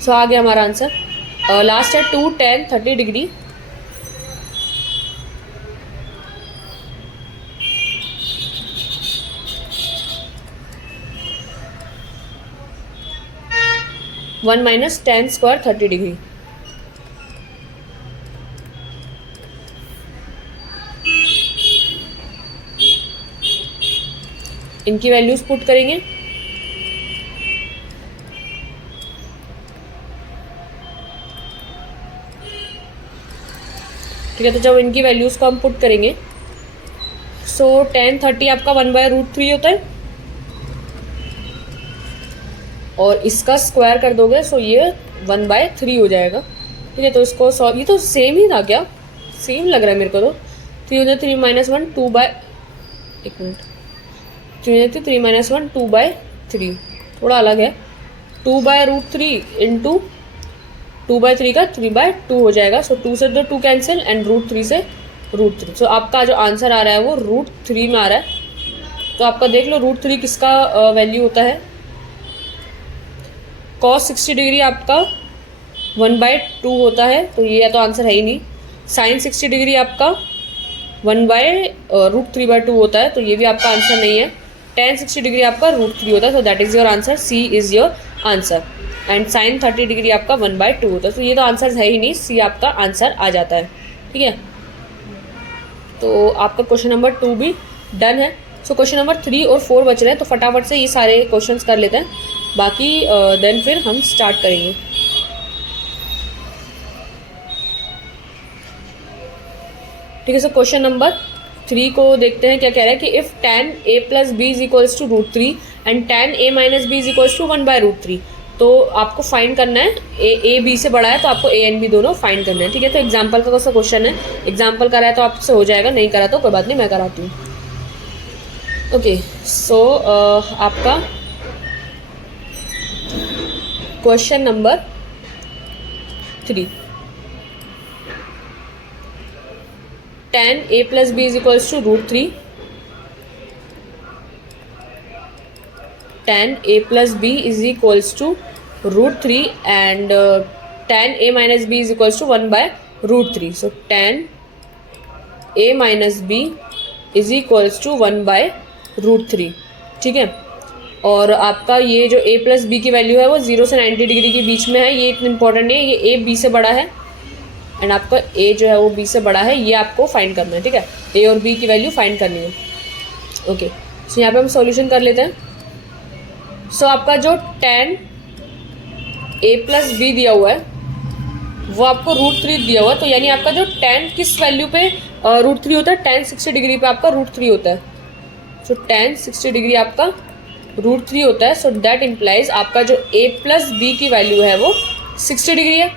सो आ गया हमारा आंसर। लास्ट है 2 10 30 degree, one minus ten square 30 degree. इनकी वैल्यूज पुट करेंगे, ठीक है। तो जब इनकी वैल्यूज को हम पुट करेंगे, सो 10 30 आपका 1/√3 होता है, और इसका स्क्वायर कर दोगे सो ये 1/3 हो जाएगा, ठीक है। तो इसको सॉल्व, ये तो सेम ही था क्या, सेम लग रहा है मेरे को, तो 3 हो 3 माइनस 1 2 बाय, एक मिनट, 3 माइनस 1 2/3, थोड़ा अलग है, 2/√3 इंटू 2/3 का 3/2 हो जाएगा, सो 2 से 2 कैंसिल एंड √3 से √3, सो आपका जो आंसर आ रहा है वो √3 में आ रहा है। तो आपका देख लो √3 किसका वैल्यू होता है, cos 60 डिग्री आपका 1/2 होता है, तो ये या तो आंसर है ही नहीं। साइन 60 डिग्री आपका 1/√3/2 होता है, तो ये भी आपका आंसर नहीं है। tan 60 डिग्री आपका √3 होता है, so that is your answer, C is your answer. And sine 30 degree आपका 1/2 होता है, तो ये तो आंसर है ही नहीं, सी आपका आंसर आ जाता है, ठीक है। तो आपका क्वेश्चन नंबर 2 भी डन है। सो क्वेश्चन नंबर 3 और 4 बच रहे हैं, तो फटाफट से ये सारे क्वेश्चंस कर लेते हैं, बाकी देन फिर हम स्टार्ट करेंगे। ठीक है, सो क्वेश्चन नंबर 3 को देखते हैं क्या कह रहा है कि if tan a plus B is equals to √3 and tan a minus B is equals to 1/√3, तो आपको फाइंड करना है, ए बी से बड़ा है तो आपको ए एंड बी दोनों फाइंड करना है, ठीक है। तो एग्जाम्पल का कौन क्वेश्चन है, एग्जाम्पल करा है तो आपसे हो जाएगा, नहीं करा तो कोई बात नहीं, मैं कराती हूँ। ओके, सो आपका question number 3, tan a plus B is equals to √3, tan a plus B is equals to √3 and tan a minus B is equals to 1/√3, so tan a minus B is equals to 1/√3, ठीक है। और आपका ये जो a plus B की value है वो 0 से 90 डिग्री के बीच में है, ये इतना इंपॉर्टेंट नहीं है, ये a b से बड़ा है एंड आपका a जो है वो b से बड़ा है, ये आपको फाइंड करना है, ठीक है। a और b की वैल्यू फाइंड करनी है। ओके, सो यहाँ पे हम सॉल्यूशन कर लेते हैं। सो आपका जो tan a प्लस बी दिया हुआ है वो आपको √3 दिया हुआ है, तो यानी आपका जो tan किस वैल्यू पे √3 होता है, tan 60 डिग्री पे आपका √3 होता है। सो tan 60 डिग्री आपका √3 होता है। सो दैट इम्प्लाइज आपका जो a प्लस बी की वैल्यू है वो 60 डिग्री है।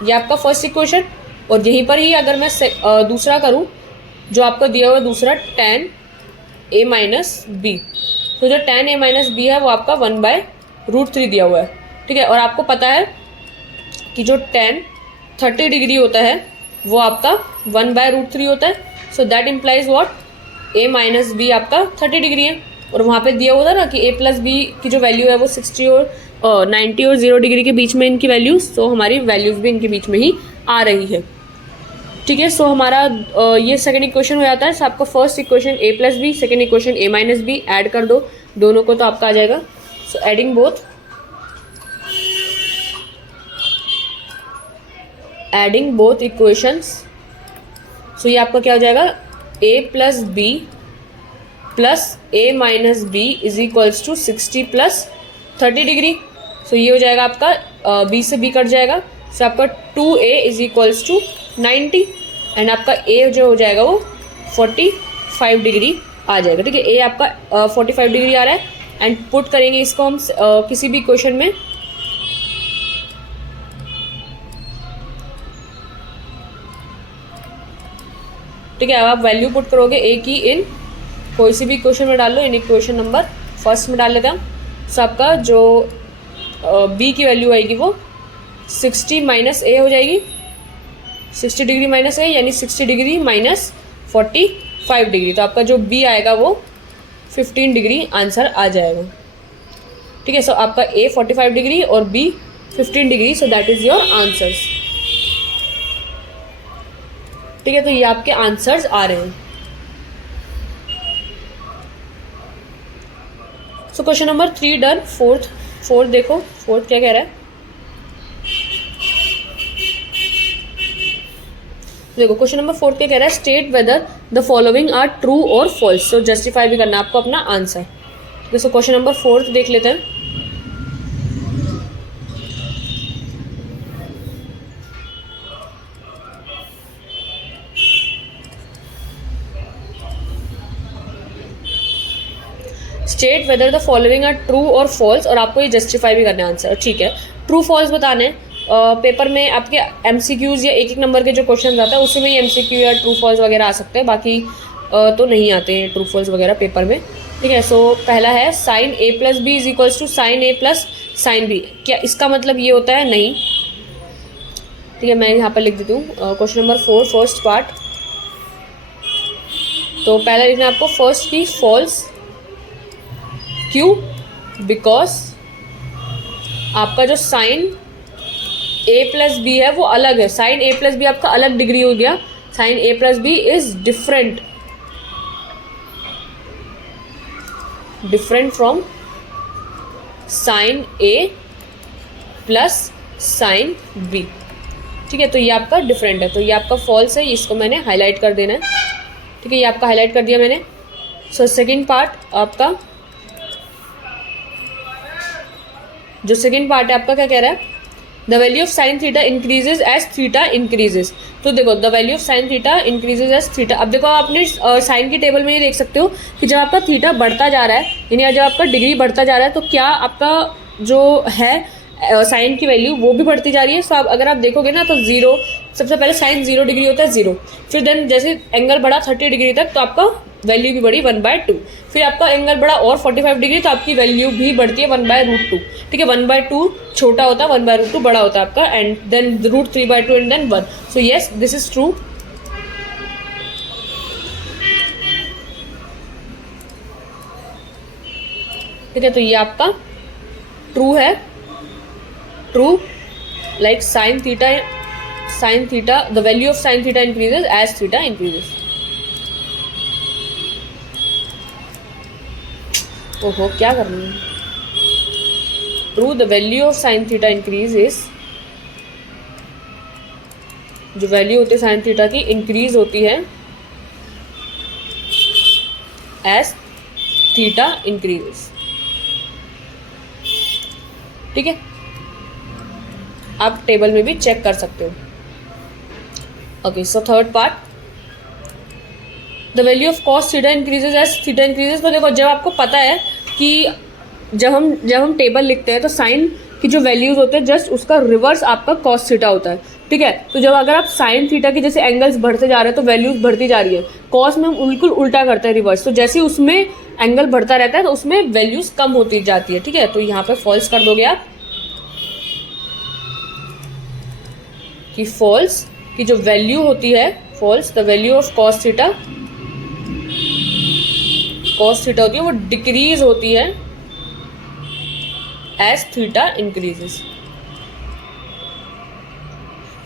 ये आपका फर्स्ट इक्वेशन। और यहीं पर ही अगर मैं दूसरा करूँ, जो आपका दिया हुआ है दूसरा tan a माइनस बी, तो जो tan a माइनस बी है वो आपका 1/√3 दिया हुआ है, ठीक है। और आपको पता है कि जो tan 30 डिग्री होता है वो आपका 1/√3 होता है। So that implies what, a minus B आपका 30 डिग्री है। और वहाँ पे दिया हुआ था ना कि a प्लस बी की जो वैल्यू है वो 60 और 90 और 0 डिग्री के बीच में इनकी वैल्यूज़, तो हमारी वैल्यूज़ भी इनके बीच में ही आ रही है, ठीक है। सो हमारा ये सेकंड इक्वेशन हो जाता है। सो आपका first equation a plus b, second equation a minus b, add कर दो दोनों को तो आपका आ जाएगा। So adding both, adding both equations, so ये आपका क्या हो जाएगा, a plus b plus a minus B is equals to 60 plus 30 degree. So ये हो जाएगा आपका b से b कट जाएगा। सो आपका 2a is equals to 90 and आपका a जो हो जाएगा वो 45 डिग्री आ जाएगा, ठीक है। a आपका 45 डिग्री आ रहा है एंड पुट करेंगे इसको हम किसी भी क्वेश्चन में। ठीक है, अब आप वैल्यू पुट करोगे a की इन कोई सी भी इक्वेशन में डाल लो, इन इक्वेशन नंबर फर्स्ट में डाल लेते हैं। सो आपका जो b की वैल्यू आएगी वो 60 माइनस a हो जाएगी, 60 डिग्री माइनस a यानी 60 डिग्री माइनस 45 डिग्री, तो आपका जो b आएगा वो 15 डिग्री आंसर आ जाएगा, ठीक है। सो आपका a 45 डिग्री और b 15 degree, so that is your answers, ठीक है। तो ये आपके आंसर्स आ रहे हैं। सो क्वेश्चन नंबर 3 डन। फोर्थ देखो, फोर्थ क्या कह रहा है, देखो क्वेश्चन नंबर 4 क्या कह रहा है, state whether the following are true और फॉल्स। सो जस्टिफाई भी करना है आपको अपना आंसर, ठीक है। सो क्वेश्चन नंबर 4 देख लेते हैं। State whether the following are true और फॉल्स, और आपको ये जस्टिफाई भी करना है आंसर, ठीक है। ट्रू फॉल्स बताने पेपर में आपके एमसीक्यूज या एक नंबर के जो क्वेश्चन आता है उसमें ही एमसीक्यू या ट्रू फॉल्स वगैरह आ सकते हैं, बाकी तो नहीं आते हैं ट्रू फॉल्स वगैरह पेपर में, ठीक है। सो पहला है sine a plus B is equals to sine a plus sine B. क्या इसका मतलब ये होता है? नहीं, ठीक है। मैं यहाँ पर लिख देती हूँ क्वेश्चन नंबर 4 फर्स्ट पार्ट। तो पहला लिखना है आपको फर्स्ट की फॉल्स। क्यों? बिकॉज आपका जो साइन a प्लस बी है वो अलग है, साइन a प्लस बी आपका अलग डिग्री हो गया, sine a plus B is different from sine a plus sine b, ठीक है। तो ये आपका डिफरेंट है, तो ये आपका फॉल्स है, इसको मैंने हाईलाइट कर देना है, ठीक है। ये आपका हाईलाइट कर दिया मैंने। सो सेकेंड पार्ट आपका, जो सेकेंड पार्ट है आपका क्या कह रहा है, the value of sine theta increases as theta increases. तो देखो the value of sine theta increases as theta. अब देखो आप अपने साइन की टेबल में ये देख सकते हो कि जब आपका थीटा बढ़ता जा रहा है, यानी जब आपका डिग्री बढ़ता जा रहा है, तो क्या आपका जो है साइन की वैल्यू वो भी बढ़ती जा रही है। सो आप अगर आप देखोगे ना तो 0, सबसे पहले साइन 0 डिग्री होता है 0, फिर देन जैसे एंगल बढ़ा 30 डिग्री तक तो आपका वैल्यू भी बढ़ी 1/2, फिर आपका एंगल बढ़ा और 45 डिग्री तो आपकी वैल्यू भी बढ़ती है 1/√2, ठीक है। 1/2 छोटा होता है, 1/√2 बड़ा होता है आपका, and then √3/2 and then 1। So yes this is true. ठीक है, तो ये आपका ट्रू है, true like sin theta the value of sin theta increases as theta increases। ओहो, क्या करना है? True, the value of sine theta increase is, जो वैल्यू होती है साइन थीटा की इंक्रीज होती है एज थीटा इंक्रीजेस। ठीक है, आप टेबल में भी चेक कर सकते हो। Okay, so third part, the value of cos theta increases as theta increases. तो देखो, जब आपको पता है कि जब हम टेबल लिखते हैं तो साइन की जो वैल्यूज होते हैं जस्ट उसका रिवर्स आपका कॉस थीटा होता है। ठीक है, तो जब अगर आप साइन थीटा के जैसे एंगल्स बढ़ते जा रहे हैं तो वैल्यूज बढ़ती जा रही है, कॉस में हम बिल्कुल उल्टा करते हैं, रिवर्स। तो जैसे उसमें एंगल बढ़ता रहता है तो उसमें वैल्यूज कम होती जाती है। ठीक है, तो यहाँ पे फॉल्स कर दोगे आप कि फॉल्स की जो वैल्यू होती है, false, the value of cos theta होती है वो डिक्रीज होती है एज थीटा इंक्रीजेस।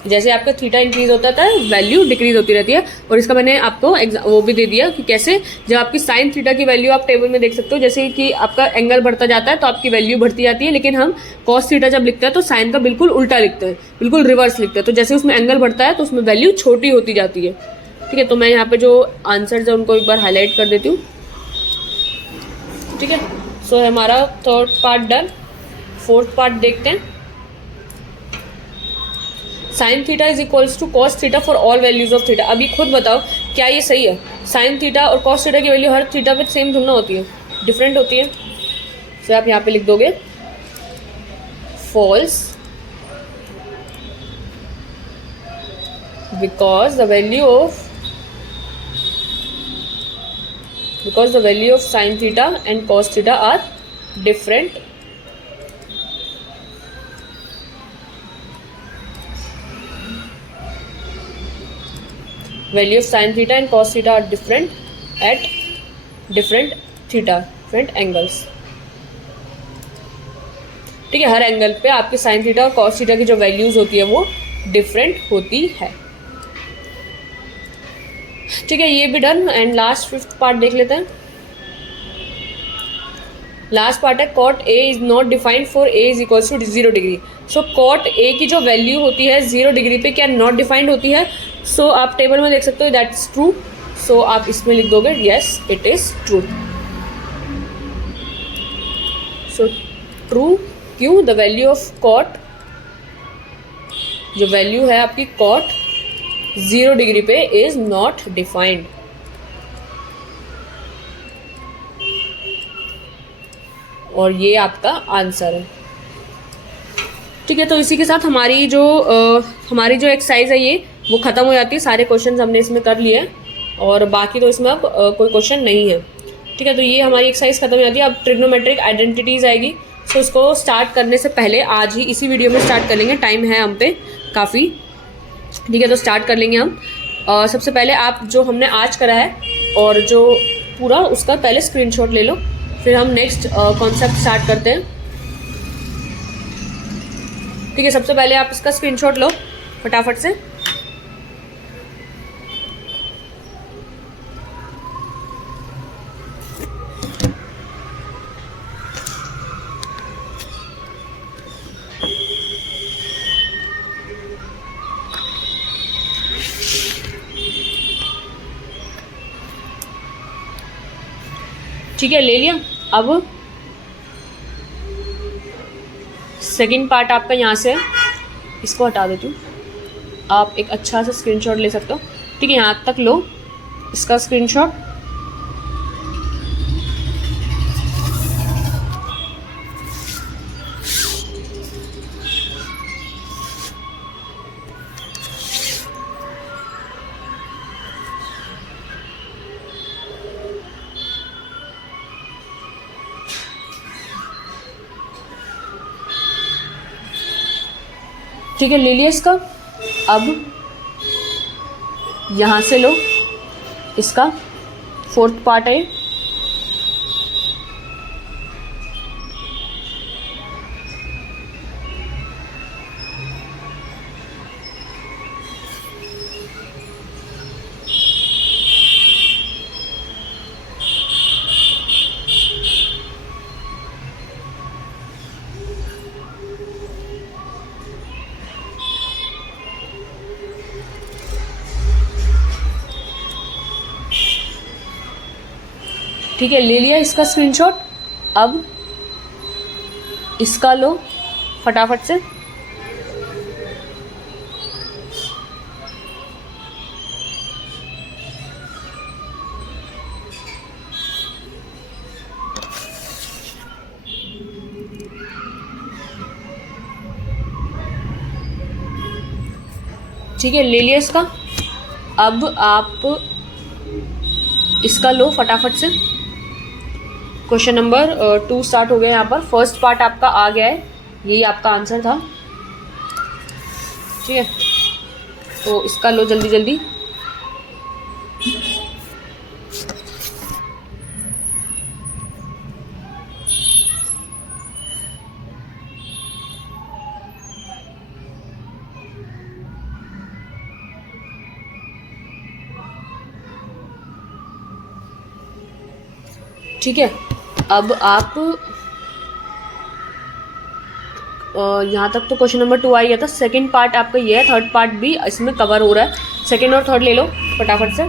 जैसे आपका थीटा इंक्रीज होता था वैल्यू डिक्रीज होती रहती है। और इसका मैंने आपको वो भी दे दिया कि कैसे, जब आपकी साइन थीटा की वैल्यू आप टेबल में देख सकते हो, जैसे कि आपका एंगल बढ़ता जाता है तो आपकी वैल्यू बढ़ती जाती है, लेकिन हम कॉस थीटा जब लिखते हैं तो साइन का बिल्कुल उल्टा लिखते हैं, बिल्कुल रिवर्स लिखते हैं। तो जैसे उसमें एंगल बढ़ता है तो उसमें वैल्यू छोटी होती जाती है। ठीक है, तो मैं यहाँ पे जो आंसर्स है उनको एक बार हाईलाइट कर देती हूँ। ठीक है, सो हमारा third part done. Fourth part देखते हैं। Sine theta is equals to cos theta for all values of theta. अभी खुद बताओ क्या ये सही है? साइन थीटा और कॉस थीटा की वैल्यू हर थीटा पे सेम थोड़ा होती है, डिफरेंट होती है। सो आप यहाँ पे लिख दोगे false, because the value of sine theta and cos theta are different value of sin theta and cos theta are different at different angles। ठीक है, हर एंगल पे आपके साइन थीटा और कॉस थीटा की जो वैल्यूज होती है वो डिफरेंट होती है। ठीक है, ये भी done. And last fifth part देख लेते हैं। लास्ट पार्ट है cot A is not defined for A is equals to 0 degree. So cot A की जो वैल्यू होती है 0 डिग्री पे क्या नॉट डिफाइंड होती है? सो आप टेबल में देख सकते हो दैट इज ट्रू। सो आप इसमें लिख दोगे yes it is true. So true क्यों? द वैल्यू ऑफ कॉट, जो वैल्यू है आपकी कॉट 0 डिग्री पे इज नॉट डिफाइंड। और ये आपका आंसर है। ठीक है, तो इसी के साथ हमारी जो एक्सरसाइज है ये वो ख़त्म हो जाती है। सारे क्वेश्चंस हमने इसमें कर लिए हैं और बाकी तो इसमें अब कोई क्वेश्चन नहीं है। ठीक है, तो ये हमारी एक्सरसाइज ख़त्म हो जाती है। अब ट्रिग्नोमेट्रिक आइडेंटिटीज़ आएगी। सो इसको स्टार्ट करने से पहले आज ही इसी वीडियो में स्टार्ट कर लेंगे, टाइम है हम पे काफ़ी। ठीक है, तो स्टार्ट कर लेंगे हम। सबसे पहले आप जो हमने आज करा है और जो पूरा उसका पहले स्क्रीनशॉट ले लो, फिर हम नेक्स्ट कॉन्सेप्ट स्टार्ट करते हैं। ठीक है, सबसे पहले आप इसका स्क्रीनशॉट लो फटाफट से। ठीक है, ले लिया। अब सेकंड पार्ट आपका यहाँ से, इसको हटा देती हूँ। आप एक अच्छा सा स्क्रीनशॉट ले सकते हो। ठीक है, यहाँ तक लो इसका स्क्रीनशॉट। ठीक है, ले लिया इसका। अब यहाँ से लो इसका फोर्थ पार्ट है। ठीक है, ले लिया इसका स्क्रीनशॉट। अब इसका लो फटाफट से। ठीक है, ले लिया इसका। अब आप इसका लो फटाफट से। क्वेश्चन नंबर 2 स्टार्ट हो गया। यहाँ पर फर्स्ट पार्ट आपका आ गया है, यही आपका आंसर था। ठीक है, तो इसका लो जल्दी जल्दी। ठीक है, अब आप यहाँ तक तो क्वेश्चन नंबर 2 आ गया था। सेकंड पार्ट आपका ये है, थर्ड पार्ट भी इसमें कवर हो रहा है। सेकंड और थर्ड ले लो फटाफट से।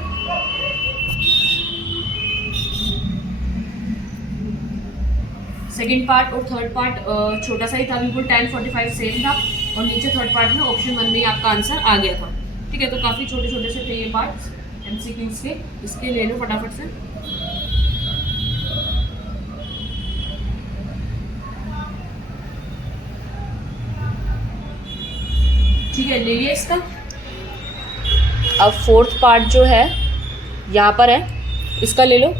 सेकंड पार्ट और थर्ड पार्ट छोटा सा ही था, बिल्कुल 10:45 सेम था, और नीचे थर्ड पार्ट में ऑप्शन 1 में आपका आंसर आ गया था। ठीक है, तो काफ़ी छोटे छोटे से थे ये पार्ट्स MCQs के, इसके ले लो फटाफट से। ठीक है, ले लिया इसका। अब फोर्थ पार्ट जो है यहाँ पर है, इसका ले लो।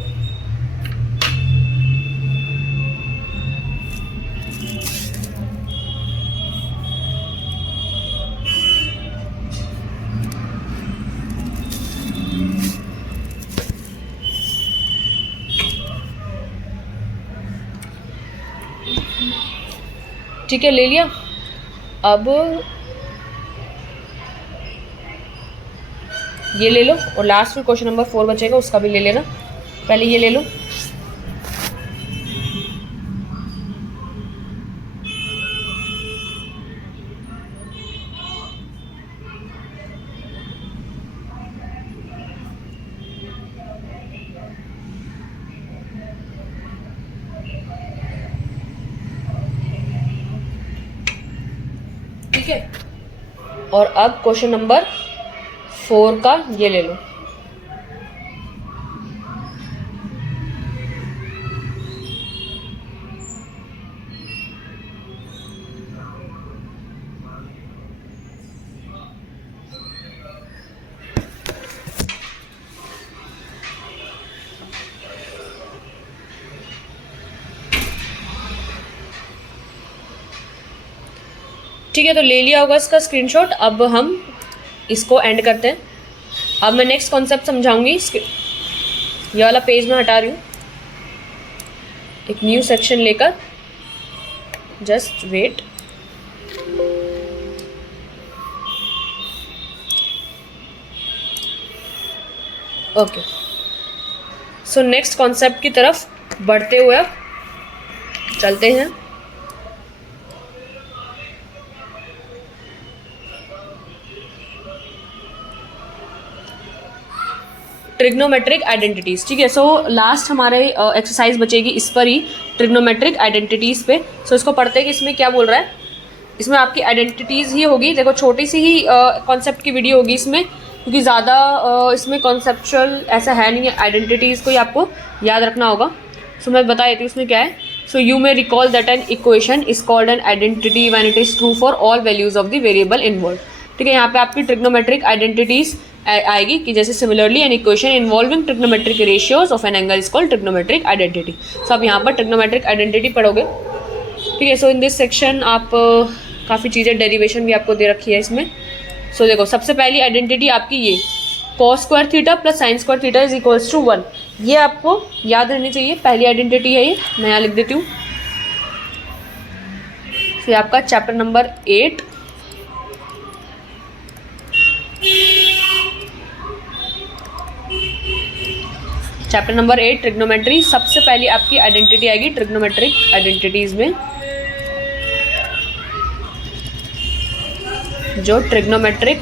ठीक है, ले लिया। अब ये ले लो, और लास्ट में क्वेश्चन नंबर 4 बचेगा, उसका भी ले लेना। पहले ये ले लो। ठीक है, और अब क्वेश्चन नंबर 4 का ये ले लो। ठीक है, तो ले लिया होगा इसका स्क्रीनशॉट। अब हम इसको एंड करते हैं। अब मैं नेक्स्ट कॉन्सेप्ट समझाऊंगी। ये वाला पेज में हटा रही हूँ, एक न्यू सेक्शन लेकर। Just wait. Okay, so next concept की तरफ बढ़ते हुए अब चलते हैं। Trigonometric identities. ठीक है, सो लास्ट हमारे एक्सरसाइज बचेगी इस पर ही, ट्रिग्नोमेट्रिक आइडेंटिटीज़ पे। सो इसको पढ़ते हैं कि इसमें क्या बोल रहा है। इसमें आपकी आइडेंटिटीज़ ही होगी। देखो, छोटी सी ही कॉन्सेप्ट की वीडियो होगी इसमें, क्योंकि ज़्यादा इसमें कॉन्सेप्चुअल ऐसा है नहीं है। आइडेंटिटीज़ को ही आपको याद रखना होगा। सो मैं बता देती हूँ इसमें क्या है। So you may recall that an equation is called an identity when it is true for all values of the variable involve. ठीक है, यहाँ पे आपकी ट्रिग्नोमेट्रिक आइडेंटिटीज़ आएगी कि जैसे similarly an equation involving trigonometric ratios of an angle is called trigonometric identity. So आप यहाँ पर ट्रिग्नोमेट्रिक आइडेंटिटी पढ़ोगे। ठीक है, सो इन दिस सेक्शन आप काफ़ी चीज़ें, डेरिवेशन भी आपको दे रखी है इसमें। सो देखो, सबसे पहली आइडेंटिटी आपकी ये cos square theta plus sine square theta is equals to 1। ये आपको याद रहनी चाहिए, पहली आइडेंटिटी है ये। मैं यहाँ लिख देती हूँ। फिर आपका chapter number 8 chapter number 8 trigonometry. सबसे पहली आपकी आइडेंटिटी आएगी ट्रिग्नोमेट्रिक आइडेंटिटीज़ में। जो ट्रिग्नोमेट्रिक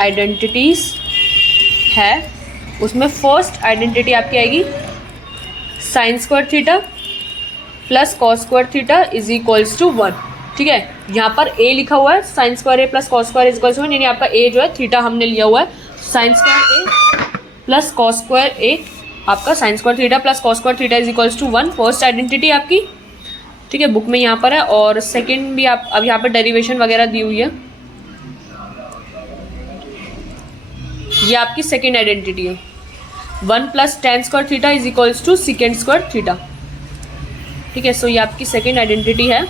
आइडेंटिटीज़ है उसमें फर्स्ट आइडेंटिटी आपकी आएगी sine square theta plus cos square theta is equals to 1। ठीक है, यहाँ पर a लिखा हुआ है, sine square A plus cos square is equals to 1, यानी आपका a जो है थीटा हमने लिया हुआ है, sine square A plus cos square A, आपका sine square theta plus cos square theta is equals to 1, first identity आपकी। ठीक है, बुक में यहाँ पर है, और सेकंड भी आप अब यहाँ पर डेरिवेशन वगैरह दी हुई है, ये आपकी सेकंड आइडेंटिटी है। 1 plus tan square theta is equals to secant square theta. ठीक है, सो ये आपकी सेकंड आइडेंटिटी है।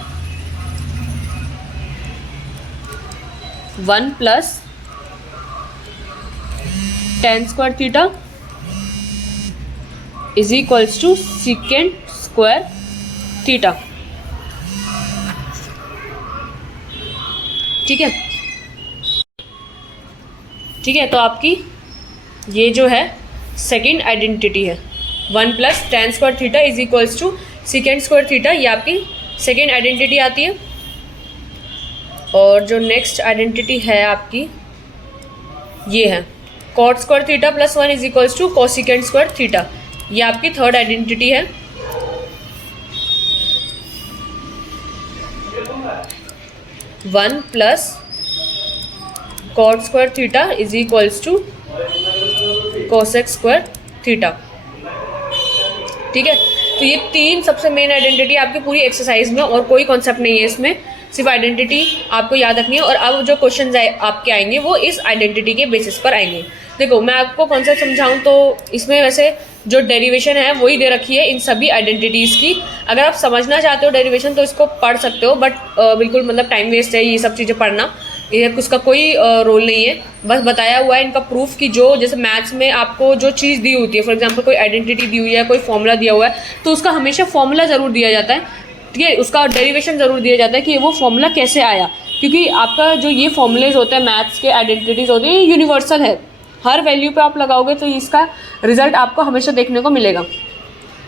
1 plus tan square theta is equals to secant square theta. ठीक है, ठीक है, तो आपकी ये जो है सेकंड आइडेंटिटी है, 1 plus tan square theta is equals to secant square theta, ये आपकी सेकंड आइडेंटिटी आती है। और जो नेक्स्ट आइडेंटिटी है आपकी ये है cot square theta plus 1 is equals to cosecant square theta, ये आपकी थर्ड आइडेंटिटी है। One plus cot square theta is equals to cosec square theta. ठीक है, तो ये तीन सबसे मेन आइडेंटिटी आपकी पूरी एक्सरसाइज में, और कोई कॉन्सेप्ट नहीं है इसमें, सिर्फ आइडेंटिटी आपको याद रखनी है। और अब जो क्वेश्चन आपके आएंगे वो इस आइडेंटिटी के बेसिस पर आएंगे। देखो, मैं आपको कॉन्सेप्ट समझाऊं तो इसमें वैसे जो डेरिवेशन है वही दे रखी है इन सभी आइडेंटिटीज़ की। अगर आप समझना चाहते हो डेरिवेशन तो इसको पढ़ सकते हो, बट बिल्कुल मतलब टाइम वेस्ट है ये सब चीज़ें पढ़ना, ये उसका कोई रोल नहीं है। बस बताया हुआ है इनका प्रूफ कि जो जैसे मैथ्स में आपको जो चीज़ दी होती है, फॉर एग्जांपल कोई आइडेंटिटी दी हुई है, कोई फॉर्मूला दिया हुआ है, तो उसका हमेशा फॉर्मूला ज़रूर दिया जाता है। ठीक है, उसका डेरिवेशन ज़रूर दिया जाता है कि वो फॉर्मूला कैसे आया, क्योंकि आपका जो ये फॉर्मूलेज होते हैं मैथ्स के, आइडेंटिटीज़ होती है, ये यूनिवर्सल है, हर वैल्यू पे आप लगाओगे तो इसका रिजल्ट आपको हमेशा देखने को मिलेगा।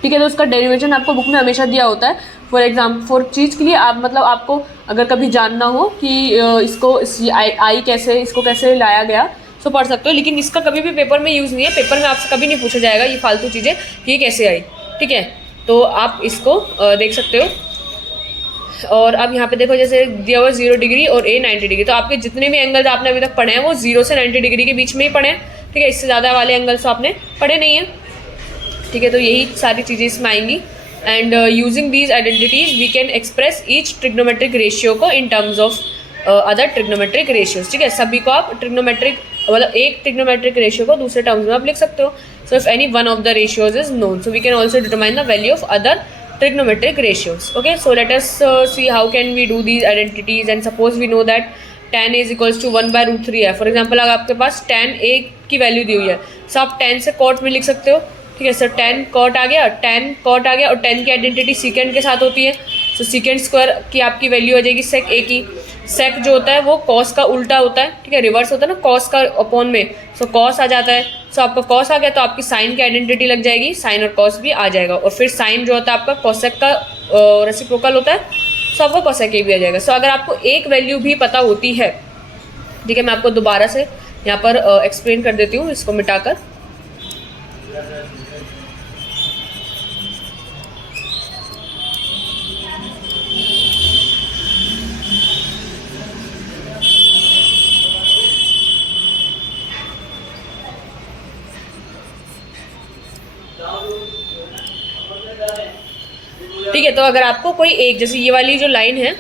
ठीक है, तो उसका डेरिवेशन आपको बुक में हमेशा दिया होता है। फॉर एग्जाम्पल फॉर चीज़ के लिए आप मतलब आपको अगर कभी जानना हो कि इसको आई कैसे, इसको कैसे लाया गया, तो पढ़ सकते हो, लेकिन इसका कभी भी पेपर में यूज़ नहीं है। पेपर में आपसे कभी नहीं पूछा जाएगा ये फालतू चीज़ें कि ये कैसे आई। ठीक है, तो आप इसको देख सकते हो। और अब यहाँ पे देखो, जैसे दिया हुआ 0 डिग्री और A 90 डिग्री, तो आपके जितने भी एंगल्स आपने अभी तक पढ़े हैं वो 0 से 90 डिग्री के बीच में ही पढ़े हैं। ठीक है, इससे ज़्यादा वाले एंगल्स तो आपने पढ़े नहीं हैं। ठीक है, तो यही सारी चीज़ें इसमें आएंगी। And using these identities we can express each trigonometric ratio को in terms of other trigonometric ratios. ठीक है, सभी को आप ट्रिग्नोमेट्रिक मतलब एक ट्रिग्नोमेट्रिक रेशियो को दूसरे टर्म्स में आप लिख सकते हो। So if any one of the ratios is known, so we can also determine the value of other trigonometric ratios. Okay, so let us see how can we do these identities. And suppose we know that tan a is equals to 1 by root 3 है। For example, अगर आपके पास tan a की value दी हुई है, so आप tan से cot में लिख सकते हो। ठीक है, सर tan cot आ गया, tan cot आ गया, और tan की आइडेंटिटी secant के साथ होती है, तो secant स्क्वायर की आपकी वैल्यू आ जाएगी sec a की। sec जो होता है वो cos का उल्टा होता है। ठीक है, रिवर्स होता है ना cos का अपॉन में, सो cos आ जाता है। सो आपका cos आ गया तो आपकी साइन की आइडेंटिटी लग जाएगी, साइन और cos भी आ जाएगा। और फिर साइन जो होता है आपका cosec का रेसिप्रोकल होता है, सो आपका cosec a भी आ जाएगा। सो अगर आपको एक वैल्यू भी पता होती है, ठीक है, मैं आपको दोबारा से यहाँ पर एक्सप्लेन कर देती हूँ इसको मिटाकर। ठीक है, तो अगर आपको कोई एक, जैसे ये वाली जो लाइन है,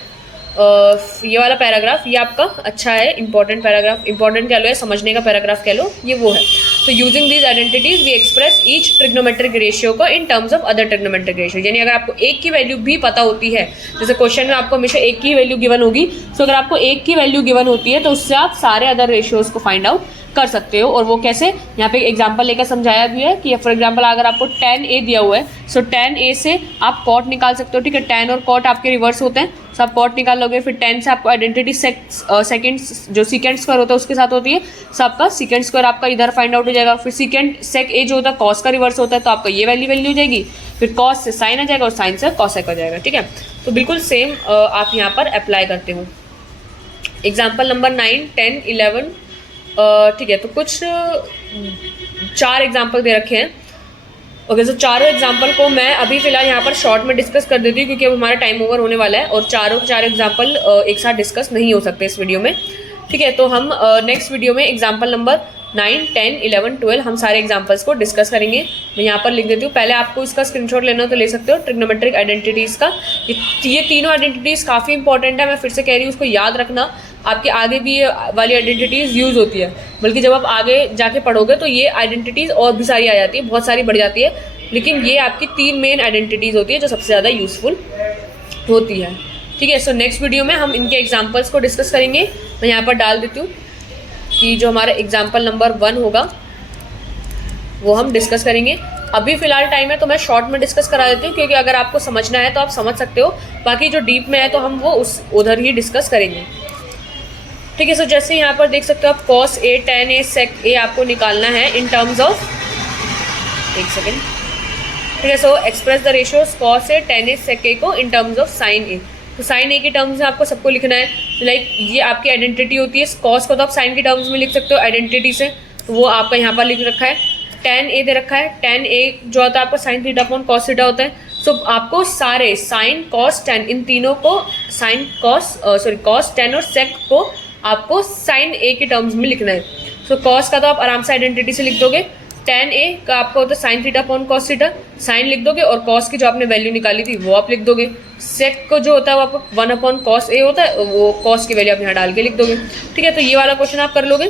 ये वाला पैराग्राफ, ये आपका अच्छा है, इंपॉर्टेंट पैराग्राफ, इंपॉर्टेंट कह लो या समझने का पैराग्राफ कह लो, ये वो है। तो using these identities we express each trigonometric ratio को in terms of other trigonometric ratio. यानी अगर आपको एक की वैल्यू भी पता होती है, जैसे क्वेश्चन में आपको हमेशा एक की वैल्यू गिवन होगी, तो अगर आपको एक की वैल्यू गिवन होती है तो उससे आप सारे अदर रेशियोज को फाइंड आउट कर सकते हो। और वो कैसे, यहाँ पे एग्जांपल लेकर समझाया भी है कि फॉर एग्जांपल अगर आपको tan a दिया हुआ है, सो tan a से आप cot निकाल सकते हो। ठीक है, tan और cot आपके रिवर्स होते हैं, सो आप cot निकाल लोगे। फिर tan से आपको आइडेंटिटी सेकेंड जो सेकेंड स्क्वायर होता है उसके साथ होती है, सो आपका सेकेंड स्क्वायर आपका इधर फाइंड आउट हो जाएगा। फिर सेकेंड sec a जो होता है cos का रिवर्स होता है, तो आपका ये वैल्यू हो जाएगी। फिर cos से sin आ जाएगा और sin से cosec आ जाएगा। ठीक है, तो बिल्कुल सेम आप यहाँ पर अप्लाई करते हो। Example number 9, 10, 11। ठीक है, तो कुछ 4 एग्जाम्पल दे रखे हैं। ओके, सो चारों एग्जाम्पल को मैं अभी फिलहाल यहाँ पर शॉर्ट में डिस्कस कर देती हूँ क्योंकि अब हमारा टाइम ओवर होने वाला है और चारों के चार एग्जाम्पल एक साथ डिस्कस नहीं हो सकते इस वीडियो में। ठीक है, तो हम नेक्स्ट वीडियो में एग्जाम्पल नंबर 9, 10, 11, 12 हम सारे एग्जाम्पल्स को डिस्कस करेंगे। मैं यहाँ पर लिख देती हूँ, पहले आपको इसका स्क्रीनशॉट लेना हो तो ले सकते हो। ट्रिग्नोमेट्रिक आइडेंटिटीज़ का ये तीनों आइडेंटिटीज़ काफ़ी इंपॉर्टेंट है, मैं फिर से कह रही हूँ, उसको याद रखना। आपके आगे भी ये वाली आइडेंटिटीज़ यूज़ होती है, बल्कि जब आप आगे जाके पढ़ोगे तो ये आइडेंटिटीज़ और भी सारी आ जाती है, बहुत सारी बढ़ जाती है, लेकिन ये आपकी 3 मेन आइडेंटिटीज़ होती है जो सबसे ज़्यादा यूज़फुल होती है। ठीक है, सो नेक्स्ट वीडियो में हम इनके एग्जाम्पल्स को डिस्कस करेंगे। मैं यहाँ पर डाल देती हूँ कि जो हमारा एग्जाम्पल नंबर 1 होगा वो हम डिस्कस करेंगे। अभी फ़िलहाल टाइम है तो मैं शॉर्ट में डिस्कस करा देती हूँ, क्योंकि अगर आपको समझना है तो आप समझ सकते हो, बाकी जो डीप में है तो हम वो उधर ही डिस्कस करेंगे। ठीक है, सो जैसे यहाँ पर देख सकते हो आप cos A, tan A, sec A आपको निकालना है इन टर्म्स ऑफ, एक सेकेंड। ठीक है, so express the ratios cos A, tan A, sec A को in terms of sin A। तो साइन ए के टर्म्स में आपको सबको लिखना है, लाइक ये आपकी आइडेंटिटी होती है। कॉस को तो आप साइन के टर्म्स में लिख सकते हो आइडेंटिटी से, तो वो आपका यहाँ पर लिख रखा है। टेन ए दे रखा है, टेन ए जो होता है आपका sign theta upon cos theta होता है। सो आपको सारे साइन कॉस टेन इन तीनों को कॉस टेन और सेक को आपको साइन ए के टर्म्स में लिखना है। सो कॉस का तो आप आराम से आइडेंटिटी से लिख दोगे, टेन ए का आपका होता है sine theta upon cos theta, sine लिख दोगे, और कॉस की जो आपने वैल्यू निकाली थी वो आप लिख दोगे। सेक को जो होता है वो आपको 1 अपॉन कॉस ए होता है, वो कॉस की वैल्यू आप यहाँ डाल के लिख दोगे। ठीक है, तो ये वाला क्वेश्चन आप कर लोगे,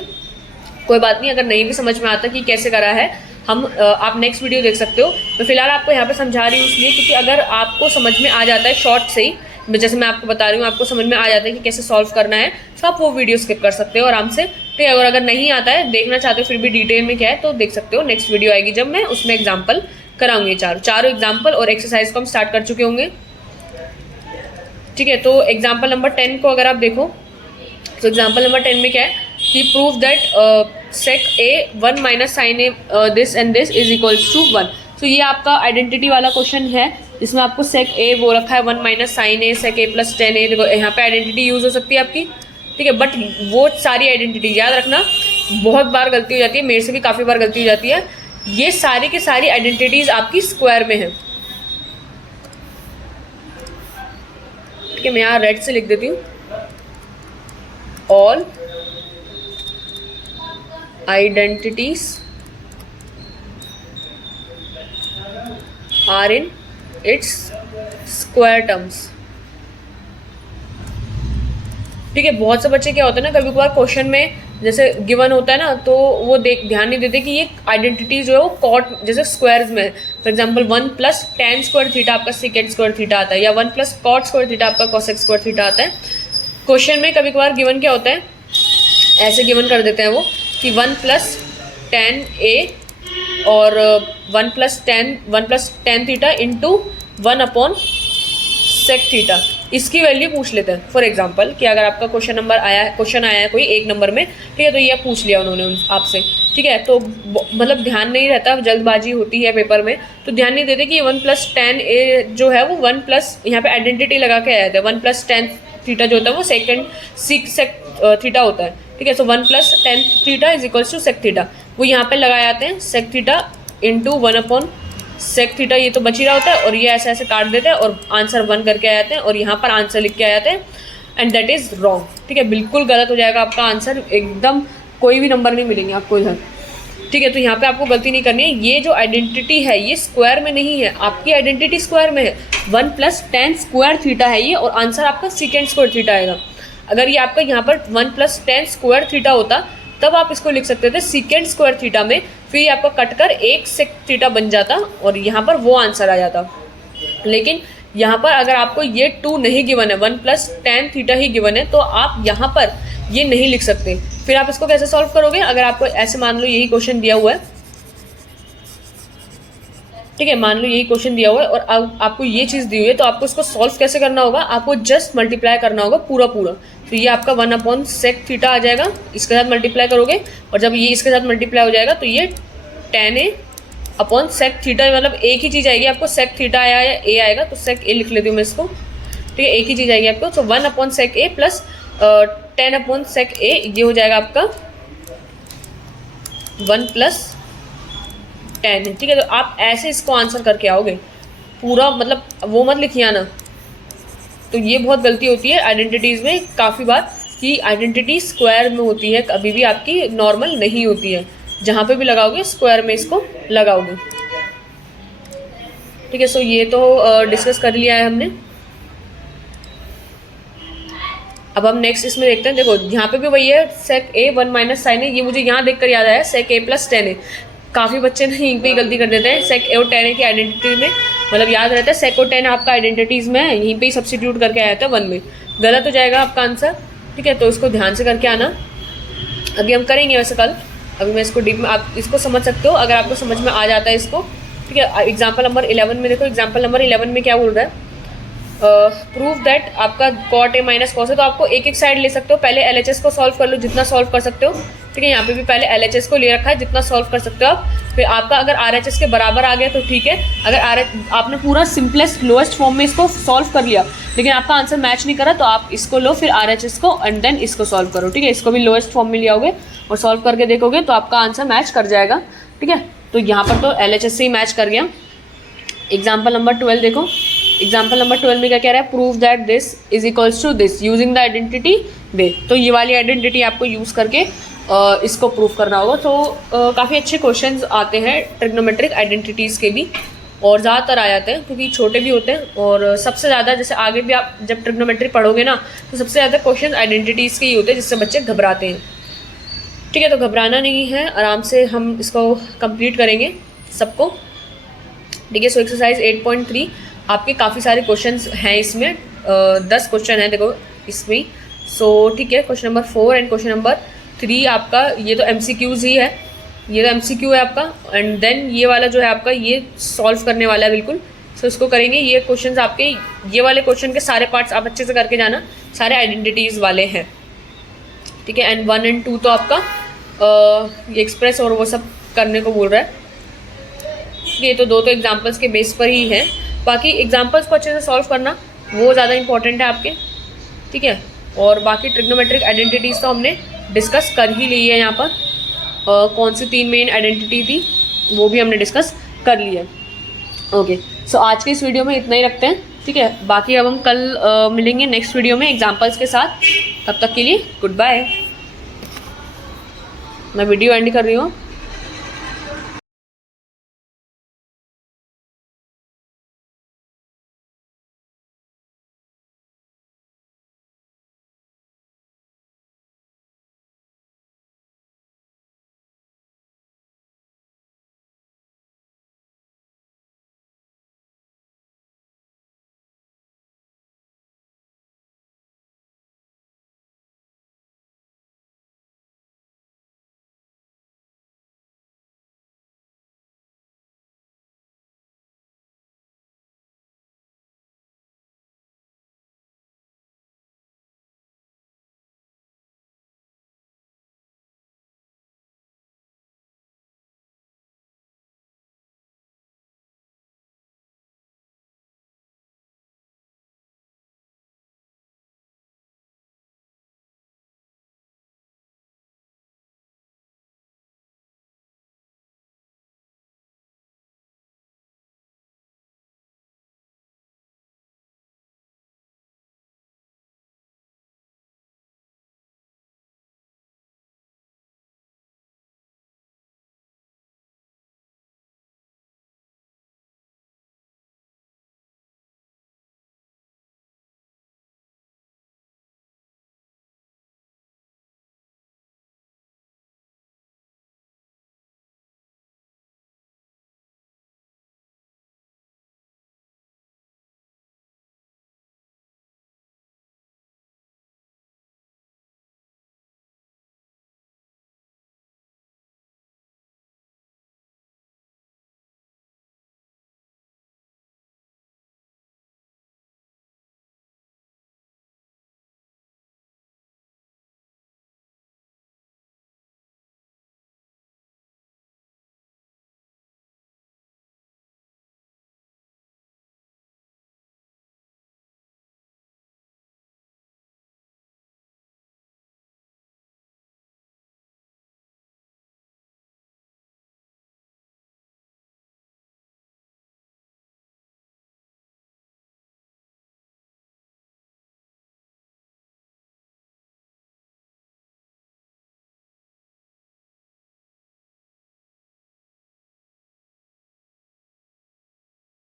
कोई बात नहीं। अगर नहीं भी समझ में आता कि कैसे करा है, हम आप नेक्स्ट वीडियो देख सकते हो। मैं फिलहाल आपको यहाँ पे समझा रही हूँ इसलिए क्योंकि अगर आपको समझ में आ जाता है शॉर्ट से ही, जैसे मैं आपको बता रही हूँ, आपको समझ में आ जाता है कि कैसे सॉल्व करना है, तो आप वो वीडियो स्किप कर सकते हो आराम से। ठीक है, और अगर नहीं आता है, देखना चाहते हो फिर भी डिटेल में क्या है, तो देख सकते हो। नेक्स्ट वीडियो आएगी जब मैं उसमें एग्जाम्पल कराऊंगी, चारों एग्जाम्पल और एक्सरसाइज को हम स्टार्ट कर चुके होंगे। ठीक है, तो एग्जाम्पल नंबर 10 को अगर आप देखो तो एग्जाम्पल नंबर 10 में क्या है कि prove that sec A 1 minus sine A this and this is equals to 1। तो ये आपका आइडेंटिटी वाला क्वेश्चन है जिसमें आपको sec A वो रखा है 1 minus sine a sec A plus tan a. देखो यहाँ पे आइडेंटिटी यूज़ हो सकती है आपकी, ठीक है, बट वो सारी आइडेंटिटी याद रखना, बहुत बार गलती हो जाती है, मेरे से भी काफ़ी बार गलती हो जाती है। ये सारी की सारी आइडेंटिटीज़ आपकी स्क्वायर में है। ठीक है, मैं यहाँ रेड से लिख देती हूँ, all identities are in its square terms। ठीक है, बहुत से बच्चे क्या होता है ना, कभी कभार क्वेश्चन में जैसे गिवन होता है ना, तो वो ध्यान नहीं देते कि ये आइडेंटिटी जो है वो कॉट जैसे स्क्वायर्स में, for example 1 plus tan square theta आपका सेकेंड स्क्वायर थीटा आता है, या 1 प्लस कॉट स्क्वायर थीटा आपका कॉसेक स्क्वायर थीटा आता है। क्वेश्चन में कभी कभार गिवन क्या होता है, ऐसे गिवन कर देते हैं वो कि 1 प्लस टेन ए और 1 plus tan theta into 1 upon sec theta, इसकी वैल्यू पूछ लेते हैं। फॉर एग्जांपल कि अगर आपका क्वेश्चन आया है कोई एक नंबर में, ठीक है, तो ये पूछ लिया उन्होंने आपसे, ठीक है, तो मतलब ध्यान नहीं रहता, जल्दबाजी होती है पेपर में, तो ध्यान नहीं देते कि 1 प्लस टेन ए जो है वो 1 प्लस यहाँ पे आइडेंटिटी लगा के आया था, 1 प्लस टेन थीटा जो होता है वो सेक थीटा होता है। ठीक है, so 1 plus tan theta is equals to sec theta, वो यहाँ पे लगाए जाते हैं sec theta into 1 upon sec theta, ये तो बच ही रहा होता है, और ये ऐसे ऐसे काट देते हैं और आंसर 1 करके आ जाते हैं, और यहाँ पर आंसर लिख के आ जाते हैं, एंड दैट इज़ रॉन्ग। ठीक है, बिल्कुल गलत हो जाएगा आपका आंसर, एकदम कोई भी नंबर नहीं मिलेंगे आपको इधर। ठीक है, तो यहाँ पे आपको गलती नहीं करनी है। ये जो आइडेंटिटी है ये स्क्वायर में नहीं है, आपकी आइडेंटिटी स्क्वायर में है, 1 प्लस टेन स्क्वायर थीटा है ये, और आंसर आपका सेकेंड स्क्वायर थीटा आएगा। अगर ये आपका यहाँ पर 1 प्लस टेन स्क्वायर थीटा होता तब आप इसको लिख सकते थे सेकेंड स्क्वायर थीटा में, फिर ये आपका कट कर एक सेक थीटा बन जाता और यहाँ पर वो आंसर आ जाता। लेकिन यहाँ पर अगर आपको ये 2 नहीं गिवन है, 1 प्लस टेन थीटा ही गिवन है, तो आप यहाँ पर ये नहीं लिख सकते। फिर आप इसको कैसे सॉल्व करोगे, अगर आपको ऐसे मान लो यही क्वेश्चन दिया हुआ है, ठीक है, मान लो यही क्वेश्चन दिया हुआ है और आपको ये चीज़ दी हुई है, तो आपको इसको सॉल्व कैसे करना होगा, आपको जस्ट मल्टीप्लाई करना होगा पूरा। तो ये आपका 1 अपॉन सेक थीटा आ जाएगा, इसके साथ मल्टीप्लाई करोगे, और जब ये इसके साथ मल्टीप्लाई हो जाएगा तो ये टेन ए अपॉन सेक थीटा, मतलब एक ही चीज़ आएगी आपको, सेक थीटा आया या ए आएगा, तो सेक ए लिख लेती हूँ मैं इसको। ठीक है, एक ही चीज़ आएगी आपको, तो 1 अपॉन सेक ए प्लस 10 अपॉन सेक ए, ये हो जाएगा आपका 1 प्लस 10 है, ठीक है। तो आप ऐसे इसको आंसर करके आओगे, पूरा मतलब वो मत लिखिए आना। तो ये बहुत गलती होती है आइडेंटिटीज़ में काफ़ी बार, कि आइडेंटिटी स्क्वायर में होती है, कभी भी आपकी नॉर्मल नहीं होती है। जहाँ पे भी लगाओगे स्क्वायर में इसको लगाओगे, ठीक है। सो ये तो डिस्कस कर लिया है हमने। अब हम नेक्स्ट इसमें देखते हैं। देखो यहाँ पे भी वही है, सेक ए 1 माइनस साइन है। ये मुझे यहाँ देखकर याद आया, सेक ए प्लस 10 है। काफ़ी बच्चे ना यहीं पे गलती कर देते हैं, सेक ए और 10 की आइडेंटिटी में, मतलब याद रहता है सेक और 10 आपका आइडेंटिटीज़ में है, यहीं पे ही सब्सिट्यूट करके आया था 1 में, गलत हो जाएगा आपका आंसर, ठीक है। तो इसको ध्यान से करके आना। अभी हम करेंगे वैसे कल, अभी मैं इसको डीप में, आप इसको समझ सकते हो अगर आपको समझ में आ जाता है इसको, ठीक है। एग्जाम्पल नंबर 11 में देखो, एग्जाम्पल नंबर 11 में क्या बोल रहा है, प्रूव दैट आपका कॉट ए माइनस कॉस है। तो आपको एक एक साइड ले सकते हो, पहले LHS को सॉल्व कर लो जितना सॉल्व कर सकते हो, ठीक है। यहाँ पे भी पहले LHS को ले रखा है, जितना सॉल्व कर सकते हो आप। फिर आपका अगर RHS के बराबर आ गया तो ठीक है, अगर आपने पूरा सिंपलेस्ट लोएस्ट फॉर्म में इसको सॉल्व कर लिया लेकिन आपका आंसर मैच नहीं करा, तो आप इसको लो, फिर RHS को एंड देन इसको सॉल्व करो, ठीक है। इसको भी लोएस्ट फॉर्म में ले आओगे और सॉल्व करके देखोगे तो आपका आंसर मैच कर जाएगा, ठीक है। तो यहाँ पर तो LHS से ही मैच कर गया। एग्जाम्पल नंबर 12 देखो, एग्जाम्पल नंबर 12 में क्या कह रहा है, prove that this is equals to this using the identity दे। तो ये वाली आइडेंटिटी आपको यूज़ करके इसको प्रूव करना होगा। तो काफ़ी अच्छे क्वेश्चंस आते हैं ट्रिग्नोमेट्रिक आइडेंटिटीज़ के भी, और ज़्यादातर आ जाते हैं क्योंकि छोटे भी होते हैं। और सबसे ज़्यादा जैसे आगे भी आप जब ट्रिग्नोमेट्री पढ़ोगे ना, तो सबसे ज़्यादा क्वेश्चन आइडेंटिटीज़ के ही होते हैं जिससे बच्चे घबराते हैं, ठीक है। तो घबराना नहीं है, आराम से हम इसको कंप्लीट करेंगे सबको, ठीक है। सो एक्सरसाइज 8.3 आपके काफ़ी सारे क्वेश्चंस हैं इसमें, 10 क्वेश्चन हैं देखो इसमें। सो ठीक है, question number 4 and question number 3 आपका ये तो MCQs ही है, ये तो MCQ है आपका। एंड देन ये वाला जो है आपका ये सॉल्व करने वाला है बिल्कुल। सो इसको करेंगे। ये क्वेश्चंस आपके, ये वाले क्वेश्चन के सारे पार्ट्स आप अच्छे से करके जाना, सारे आइडेंटिटीज़ वाले हैं, ठीक है। एंड 1 एंड 2 तो आपका ये एक्सप्रेस और वो सब करने को बोल रहा है, ये तो दो तो एग्जाम्पल्स के बेस पर ही है। बाकी एग्जाम्पल्स को अच्छे से सॉल्व करना वो ज़्यादा इंपॉर्टेंट है आपके, ठीक है। और बाकी ट्रिग्नोमेट्रिक आइडेंटिटीज़ तो हमने डिस्कस कर ही ली है यहाँ पर, कौन सी 3 मेन आइडेंटिटी थी वो भी हमने डिस्कस कर ली है। ओके, सो आज के इस वीडियो में इतना ही रखते हैं, ठीक है। बाकी अब हम कल मिलेंगे नेक्स्ट वीडियो में एग्जाम्पल्स के साथ। तब तक के लिए गुड बाय। मैं वीडियो एंड कर रही हूँ।